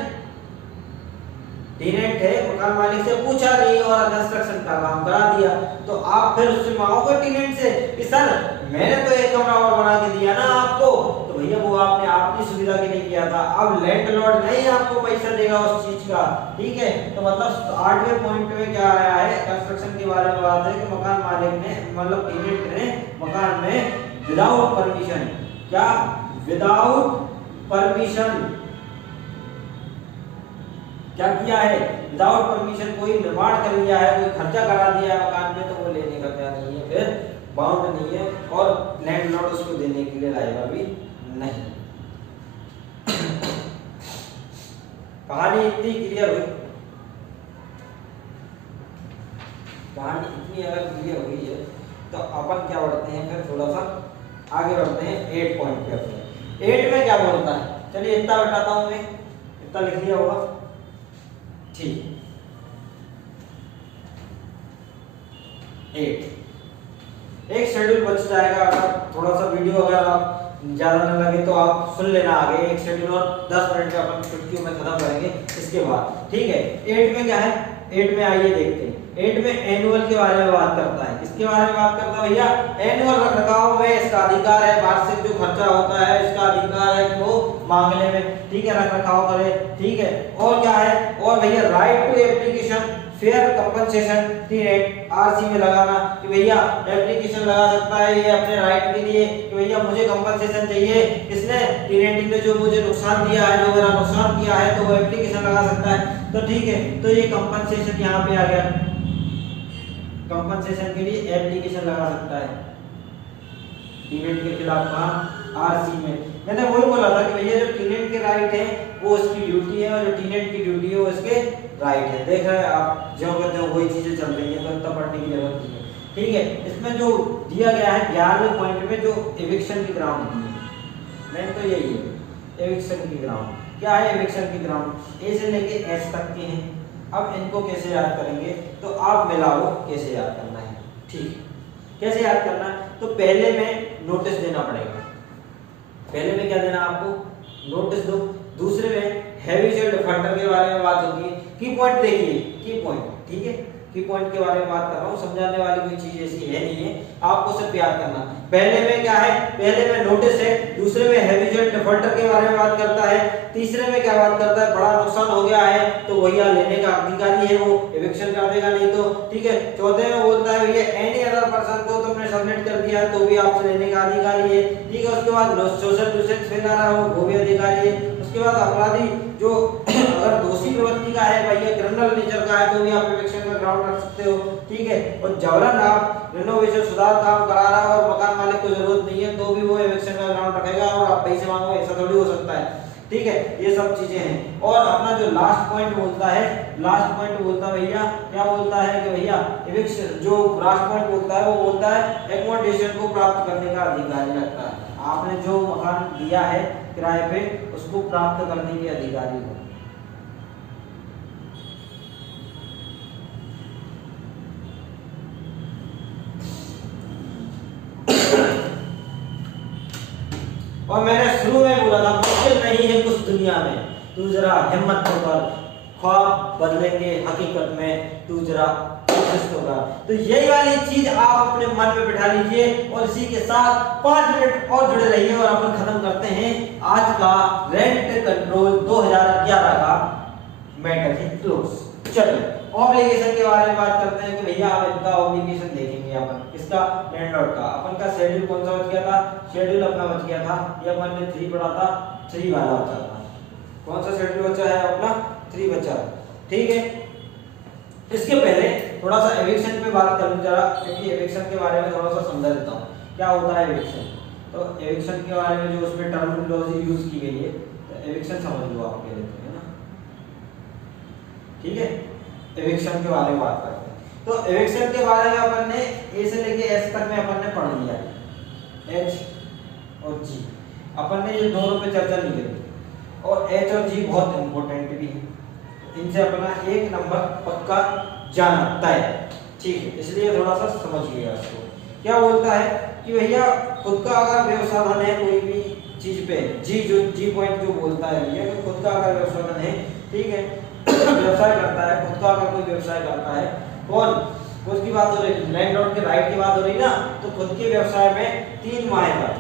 टीनेंट है, मकान मालिक से पूछा नहीं और कंस्ट्रक्शन का काम करा दिया, तो आप फिर उससे मांगोगे टीनेंट से कि सर मैंने तो एक कमरा और बना के दिया ना आपको, तो भैया वो आपने अपनी सुविधा के लिए किया था, अब लैंडलॉर्ड नहीं आपको पैसा देगा उस चीज का। ठीक है, तो मतलब 8वें पॉइंट में क्या आया है, कंस्ट्रक्शन के बारे में बात है कि मकान मालिक ने मतलब टीनेंट ने मकान में विदाउट परमिशन, क्या विदाउट परमिशन क्या किया है, विदाउट परमिशन कोई निर्माण कर लिया है, कोई खर्चा करा दिया है मकान में, तो वो लेने का क्या नहीं है, फिर बाउंड नहीं है, और लैंडलॉर्ड उसको देने के लिए लाएगा भी नहीं। कहानी इतनी क्लियर हुई, कहानी इतनी अगर क्लियर हुई है तो अपन क्या बढ़ते हैं फिर थोड़ा सा आगे बढ़ते हैं 8 पॉइंट पे अपने। 8 में क्या बोलता है, चलिए इतना बताता हूं मैं, इतना लिख लिया होगा। ठीक, 8 एक शेड्यूल बच जाएगा, अगर थोड़ा सा वीडियो अगर आप ज्यादा न लगे तो आप सुन लेना आगे, एक शेड्यूल और 10 मिनट में अपन छुट्टियों में खत्म करेंगे इसके बाद। ठीक है, 8 में क्या है, 8 में आइए देखते हैं। 8 में एनुअल के बारे में बात करता है, किसके बारे में बात करता है भैया, एनुअल रखरखाव में इसका अधिकार है, वार्षिक जो खर्चा होता है इसका अधिकार है कि वो मांगने में, ठीक है, रखरखाव करे। ठीक है, और क्या है, और भैया right to application fair compensation tenant RC में लगाना कि भैया एप्लीकेशन लगा सकता है ये अपने राइट के लिए कि भैया मुझे कंपनसेशन चाहिए, किसने, टीनेंट ने जो मुझे नुकसान दिया है, जो मेरा नुकसान किया है, तो वो एप्लीकेशन लगा सकता है। तो ठीक है, तो ये कंपनसेशन यहाँ पे आ गया, कंपनसेशन के लिए एप्लीकेशन लगा सकता है टीनेंट के खिलाफ, कहां, आरसी में। मैंने वही बोला था कि भैया जो टीनेंट के राइट है वो उसकी ड्यूटी है, और जो टीनेंट की ड्यूटी है वो इसके राइट है। देख रहे हैं आप, जो कहते हो वही चीजें चल रही है, तो इतना पढ़ने की जरूरत नहीं है। ठीक है, इसमें जो दिया गया है 11वें पॉइंट में जो एविक्शन की ग्राउंड दी है, मेन तो यही है, एविक्शन की ग्राउंड क्या है, एविक्शन की ग्राउंड ए से लेके एच तक के हैं। अब इनको कैसे याद करेंगे, तो आप मिलाओ कैसे याद करना है। ठीक, कैसे याद करना है, तो पहले में नोटिस देना पड़ेगा, पहले में क्या देना आपको, नोटिस दो। दूसरे में हैबिचुअल डिफॉल्टर के बारे में बात होती है, की पॉइंट देखिए, की पॉइंट, ठीक है, की पॉइंट के बारे में बात कर रहा हूँ, समझाने वाली कोई चीज ऐसी है नहीं है, आपको सिर्फ याद करना। पहले में क्या है, पहले में नोटिस है, दूसरे में हैबिचुअल डिफॉल्टर के बारे में बात करता है, तीसरे में क्या बात करता है, बड़ा नुकसान हो गया है तो भैया लेने का अधिकारी है, वो एविक्शन कर देगा, नहीं तो। ठीक है, चौथे में बोलता है भैया एनी अदर पर्सन को तुमने सबमिट कर दिया है तो भी आपसे लेने का अधिकारी है। ठीक है, उसके बाद सोशल न्यूसेंस फैला रहा हो वो भी अधिकारी है। उसके बाद अपराधी जो अगर दोषी प्रवृत्ति का है भैया, क्रिमिनल नेचर का है, तो भी आप एविक्शन का ग्राउंड रख सकते हो। ठीक है, और जबरन आप रिनोवेशन सुधार काम करा रहा है और मकान मालिक को जरूरत नहीं है तो भी वो एविक्शन का ग्राउंड रखेगा, और आप पैसे मांगो, ऐसा थोड़ी हो सकता है। ठीक है, ये सब चीजें हैं। और अपना जो लास्ट पॉइंट बोलता है, लास्ट पॉइंट बोलता है भैया, क्या बोलता है कि भैया एविक्शन जो लास्ट पॉइंट बोलता है वो बोलता है एकोमोडेशन को प्राप्त करने का अधिकारी रखता है। आपने जो मकान दिया है किराए पे उसको प्राप्त करने के अधिकारी हो। और मैंने शुरू में बोला था मुश्किल नहीं है कुछ दुनिया में, तू जरा हिम्मत तो कर, ख्वाब बदलेंगे हकीकत में, तू जरा एग्जिस्ट होगा। तो यही वाली चीज आप अपने मन में बिठा लीजिए और इसी के साथ 5 मिनट और जुड़े रहिए और अपन खत्म करते हैं आज का रेंट कंट्रोल 2011 का मैटर है क्लोज। चलिए ऑब्लिगेशन के बारे में बात करते हैं कि भैया अब इनका ऑब्लिगेशन देखेंगे अपन किसका, लैंडलॉर्ड का। अपन का शेड्यूल कौन सा बच गया था, शेड्यूल अपना बच गया था, ये अपन ने 3 पढ़ा था, 3 वाला बचा था। कौन सा शेड्यूल बचा है अपना, 3 बचा, ठीक है। इसके पहले थोड़ा सा एविक्शन पे बात कर लूं जरा, क्योंकि एविक्शन के बारे में थोड़ा सा समझा देता हूं क्या होता है एविक्शन। तो एविक्शन के बारे में जो उसमें टर्मिनोलॉजी यूज की गई है, तो एविक्शन समझ लो आप पहले, है ना, ठीक है। एविक्शन के बारे में बात करते हैं। तो एविक्शन के बारे में अपन ने ए से लेके एस तक में अपन ने पढ़ लिया है, एच और जी अपन ने ये दोनों पे चर्चा नहीं करी, और एच और जी बहुत इंपॉर्टेंट भी है, इनसे अपना 1 नंबर पक्का जाना तय, ठीक है। इसलिए थोड़ा सा समझिएगा इसको। क्या बोलता है कि भैया खुद का अगर व्यवसाधन है कोई भी चीज पे, जी पॉइंट जो बोलता है भैया कि खुद का अगर व्यवसाधन है, ठीक है, व्यवसाय करता है, खुद का अगर कोई व्यवसाय करता है, कौन, खुद की बात हो रही है, लैंडलॉर्ड के राइट की बात हो रही ना, तो खुद के व्यवसाय में 3 माह का,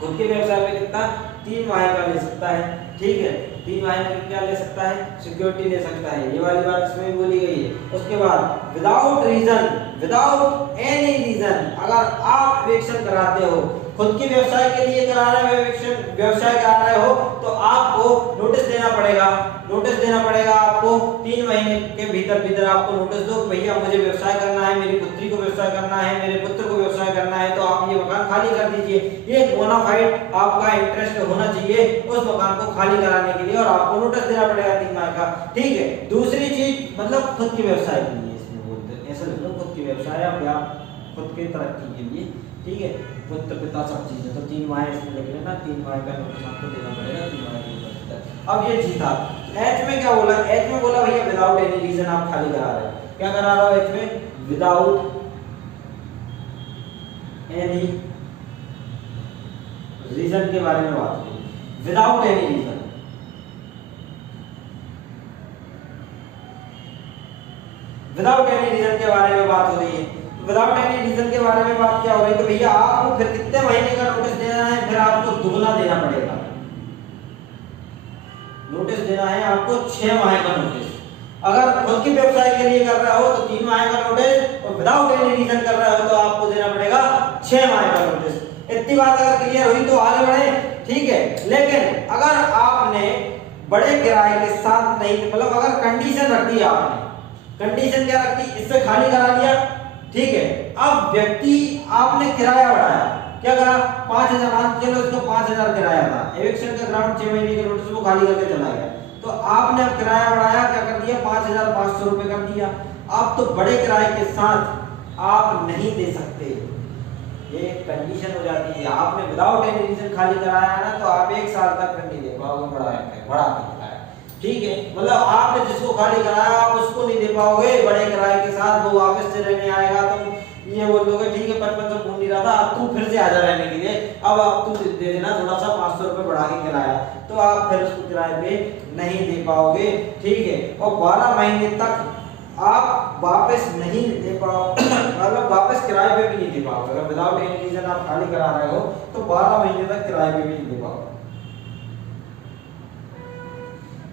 खुद के व्यवसाय में कितना, 3 माह का ले सकता है, ठीक है। 3 माह में क्या ले सकता है, सिक्योरिटी ले सकता है, ये वाली बात इसमें भी बोली गई है। उसके बाद without reason, without any reason, अगर आप एविक्शन कराते हो, खुद के व्यवसाय के लिए करा रहे हो, एविक्शन व्यवसाय करा रहे हो, तो आपको नोटिस देना पड़ेगा, नोटिस देना पड़ेगा आपको 3 महीने के भीतर भीतर आपको नोटिस दो, भैया मुझे व्यवसाय करना है, मेरी पुत्री को व्यवसाय करना है, मेरे पुत्र को व्यवसाय करना है, तो आप ये मकान खाली कर दीजिए। ये बोनाफाइड आपका इंटरेस्ट होना चाहिए उस मकान को खाली कराने के लिए, और आपको नोटिस देना पड़ेगा 3 माह का, ठीक है। दूसरी चीज मतलब खुद के व्यवसाय के लिए, इसमें बोलते हैं ऐसा लिख लो, खुद के व्यवसाय या खुद की तरक्की के लिए, ठीक है, पुत्र पिता सब चीजें, तो 3 माह इसमें लिख लेना, 3 माह का नोटिस आपको देना पड़ेगा, 3 माह के भीतर। अब ये जी था। एच में क्या बोला, एच में बोला भैया विदाउट एनी रीजन आप खाली करा रहे हो, क्या करा रहा हो एच में, विदाउट एनी रीजन के बारे में बात करें, without any reason, without any reason के बारे में बात हो रही है। विदाउट एनी रीजन के बारे में बात क्या हो रही है, तो भैया आपको फिर कितने महीने का नोटिस देना है, फिर आपको दुगना देना पड़ेगा, नोटिस देना है आपको 6 माह का नोटिस। अगर खुद के व्यवसाय के लिए कर रहे हो तो 3 माह का नोटिस, और विदाउट एनी रीजन कर रहे हो तो आपको देना पड़ेगा 6 माह का नोटिस। इतनी बात अगर क्लियर हुई तो आगे बढ़े, ठीक है। लेकिन अगर आपने बड़े किराए के साथ नहीं, मतलब अगर कंडीशन रख दी आपने, कंडीशन क्या रखती, इससे खाली करा लिया, ठीक है। अब व्यक्ति आपने किराया बढ़ाया, क्या करा, 5000, मान चलो इसको 5000 किराया था, एविक्शन का ग्राउंड 6 महीने के नोटिस को खाली करके चला गया, तो आपने अब किराया बढ़ाया, क्या कर दिया, 5500 रुपए कर दिया। अब तो बड़े किराए के साथ आप नहीं दे सकते, ये कंडीशन हो जाती है। आपने विदाउट एनी रीजन खाली कराया ना, तो आप 1 साल तक नहीं दे पाओगे बढ़ा के, ठीक है। मतलब आपने जिसको खाली कराया आप उसको नहीं दे पाओगे बड़े किराए के साथ, वो वापस से रहने आएगा, तो ये बोल दोगे ठीक है 5500 पूछ नहीं रहा था, अब तू फिर से आ जा रहने के लिए, अब आप तू दे देना थोड़ा सा 500 रुपए बढ़ा के किराया, तो आप फिर उसको किराए पे नहीं दे पाओगे, ठीक है। और 12 महीने तक आप वापस नहीं दे पाओ, मतलब वापस किराए पे भी नहीं दे पाओगे। अगर विदाउट एनी रीजन आप खाली करा रहे हो तो 12 महीने तक किराए पे भी नहीं दे पाओगे,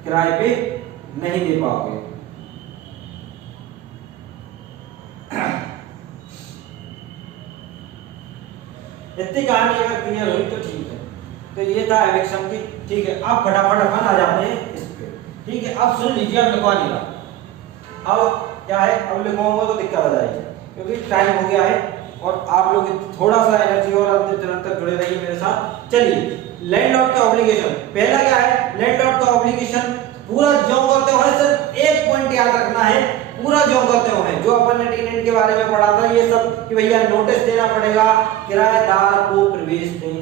किराए पे नहीं दे पाओगे। इतनी कहानी अगर क्लियर हुई तो ठीक है। तो ये था एविक्शन की, ठीक है। अब फटाफट अपन आ जाते हैं इस पे, ठीक है। अब सुन लीजिए, अब लिखवा नहीं रहा, अब क्या है, अब लिखवाऊंगा तो दिक्कत आ जाएगी, क्योंकि टाइम हो गया है और आप लोग थोड़ा सा एनर्जी और अंतिम चरण तक जुड़े रहिए मेरे साथ। चलिए, लैंडलॉर्ड का ऑब्लिगेशन, पहला क्या है, लैंडलॉर्ड का ऑब्लिगेशन पूरा जो करते हो, सिर्फ एक पॉइंट याद रखना है, पूरा जो करते हो है जो अपन ने टेनेंट के बारे में पढ़ा था, ये सब कि भैया नोटिस देना पड़ेगा, किराएदार को प्रवेश दें,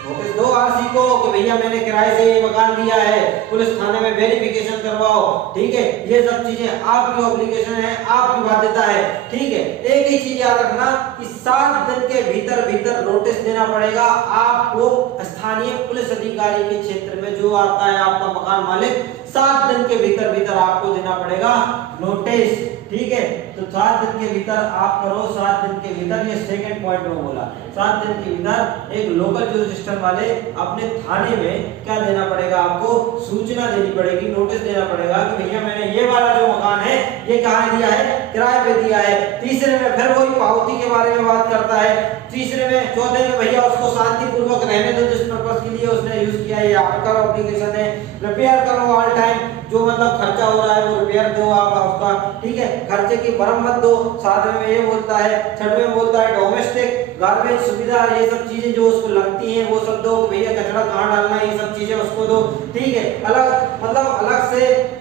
नोटिस दो आरसी को कि भैया मैंने किराए से ये मकान दिया है, पुलिस थाने में वेरिफिकेशन करवाओ, ठीक है। ये सब चीजें आपकी ऑब्लिगेशन है, आपकी बाध्यता है, ठीक है। एक ही चीज याद रखना कि 7 दिन के भीतर भीतर नोटिस देना पड़ेगा आपको, स्थानीय पुलिस अधिकारी के क्षेत्र में जो आता है आपका मकान मालिक, 7 दिन के भीतर भीतर आपको देना पड़ेगा नोटिस, ठीक है। तो 7 दिन के भीतर आप करो, 7 दिन के भीतर, ये सेकंड पॉइंट में बोला, 7 दिन के भीतर एक लोकल जुरिस्डिक्शन वाले अपने थाने में क्या देना पड़ेगा, आपको सूचना देनी पड़ेगी, नोटिस देना पड़ेगा कि भैया मैंने ये वाला जो मकान है ये कहाँ दिया है, किराए पे दिया है। तीसरे में फिर वही पावती के बारे में बात करता है, तीसरे में, चौथे में भैया उसको शांतिपूर्वक रहने दो जिस पर्पस के लिए उसने यूज किया है, आपका एप्लीकेशन है, रिपेयर करो ऑल टाइम, जो मतलब खर्चा हो रहा है वो रिपेयर दो आप उसका, ठीक है, खर्चे की भरम मत दो। सातवें में ये बोलता है, छठवें में बोलता है डोमेस्टिक गार्बेज सुविधा, ये सब चीजें जो उसको लगती हैं वो सब दो, भैया कचरा कहाँ डालना है ये सब चीजें उसको दो, ठीक है। अलग मतलब अलग से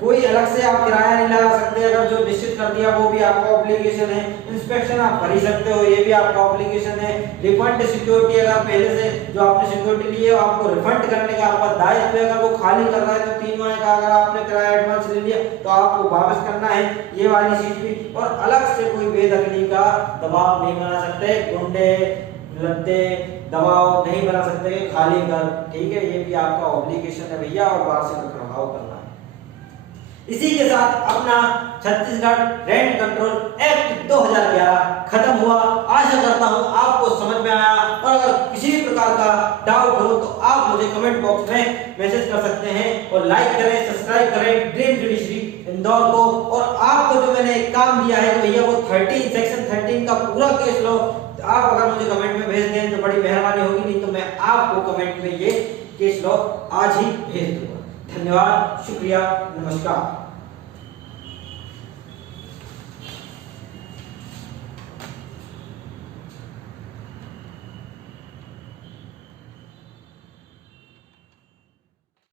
कोई अलग से आप किराया नहीं लगा सकते, अगर जो निश्चित कर दिया वो भी आपका ऑब्लिगेशन है। इंस्पेक्शन आप कर ही सकते हो, ये भी आपका ऑब्लिगेशन है। रिफंड सिक्योरिटी, अगर पहले से जो आपने सिक्योरिटी ली है आपको रिफंड करने का आपका दायित्व है, अगर वो खाली कर रहा है तो 3 माह का अगर आपने किराया एडवांस ले लिया तो आपको वापस करना है, ये वाली चीज भी। और अलग से कोई बेदखली का दबाव नहीं बना सकते, गुंडे लत्ते दबाव नहीं बना सकते खाली कर, ठीक है, ये भी आपका ऑब्लिगेशन है भैया, और वार्षिक रखरखाव करना है। इसी के साथ अपना छत्तीसगढ़ रेंट कंट्रोल एक्ट 2011 खत्म हुआ। आशा करता हूं आपको समझ में आया, और अगर किसी भी प्रकार का डाउट हो तो आप मुझे कमेंट बॉक्स में मैसेज कर सकते हैं, और लाइक करें, सब्सक्राइब करें ड्रीम जुडिशरी इंदौर को। और आपको जो मैंने एक काम दिया है भैया वो 13 सेक्शन 13 का पूरा केस लो, आप अगर मुझे कमेंट में भेज दें तो बड़ी मेहरबानी होगी, नहीं तो मैं आपको कमेंट में ये केस लो आज ही भेज दूंगा। धन्यवाद, शुक्रिया, नमस्कार।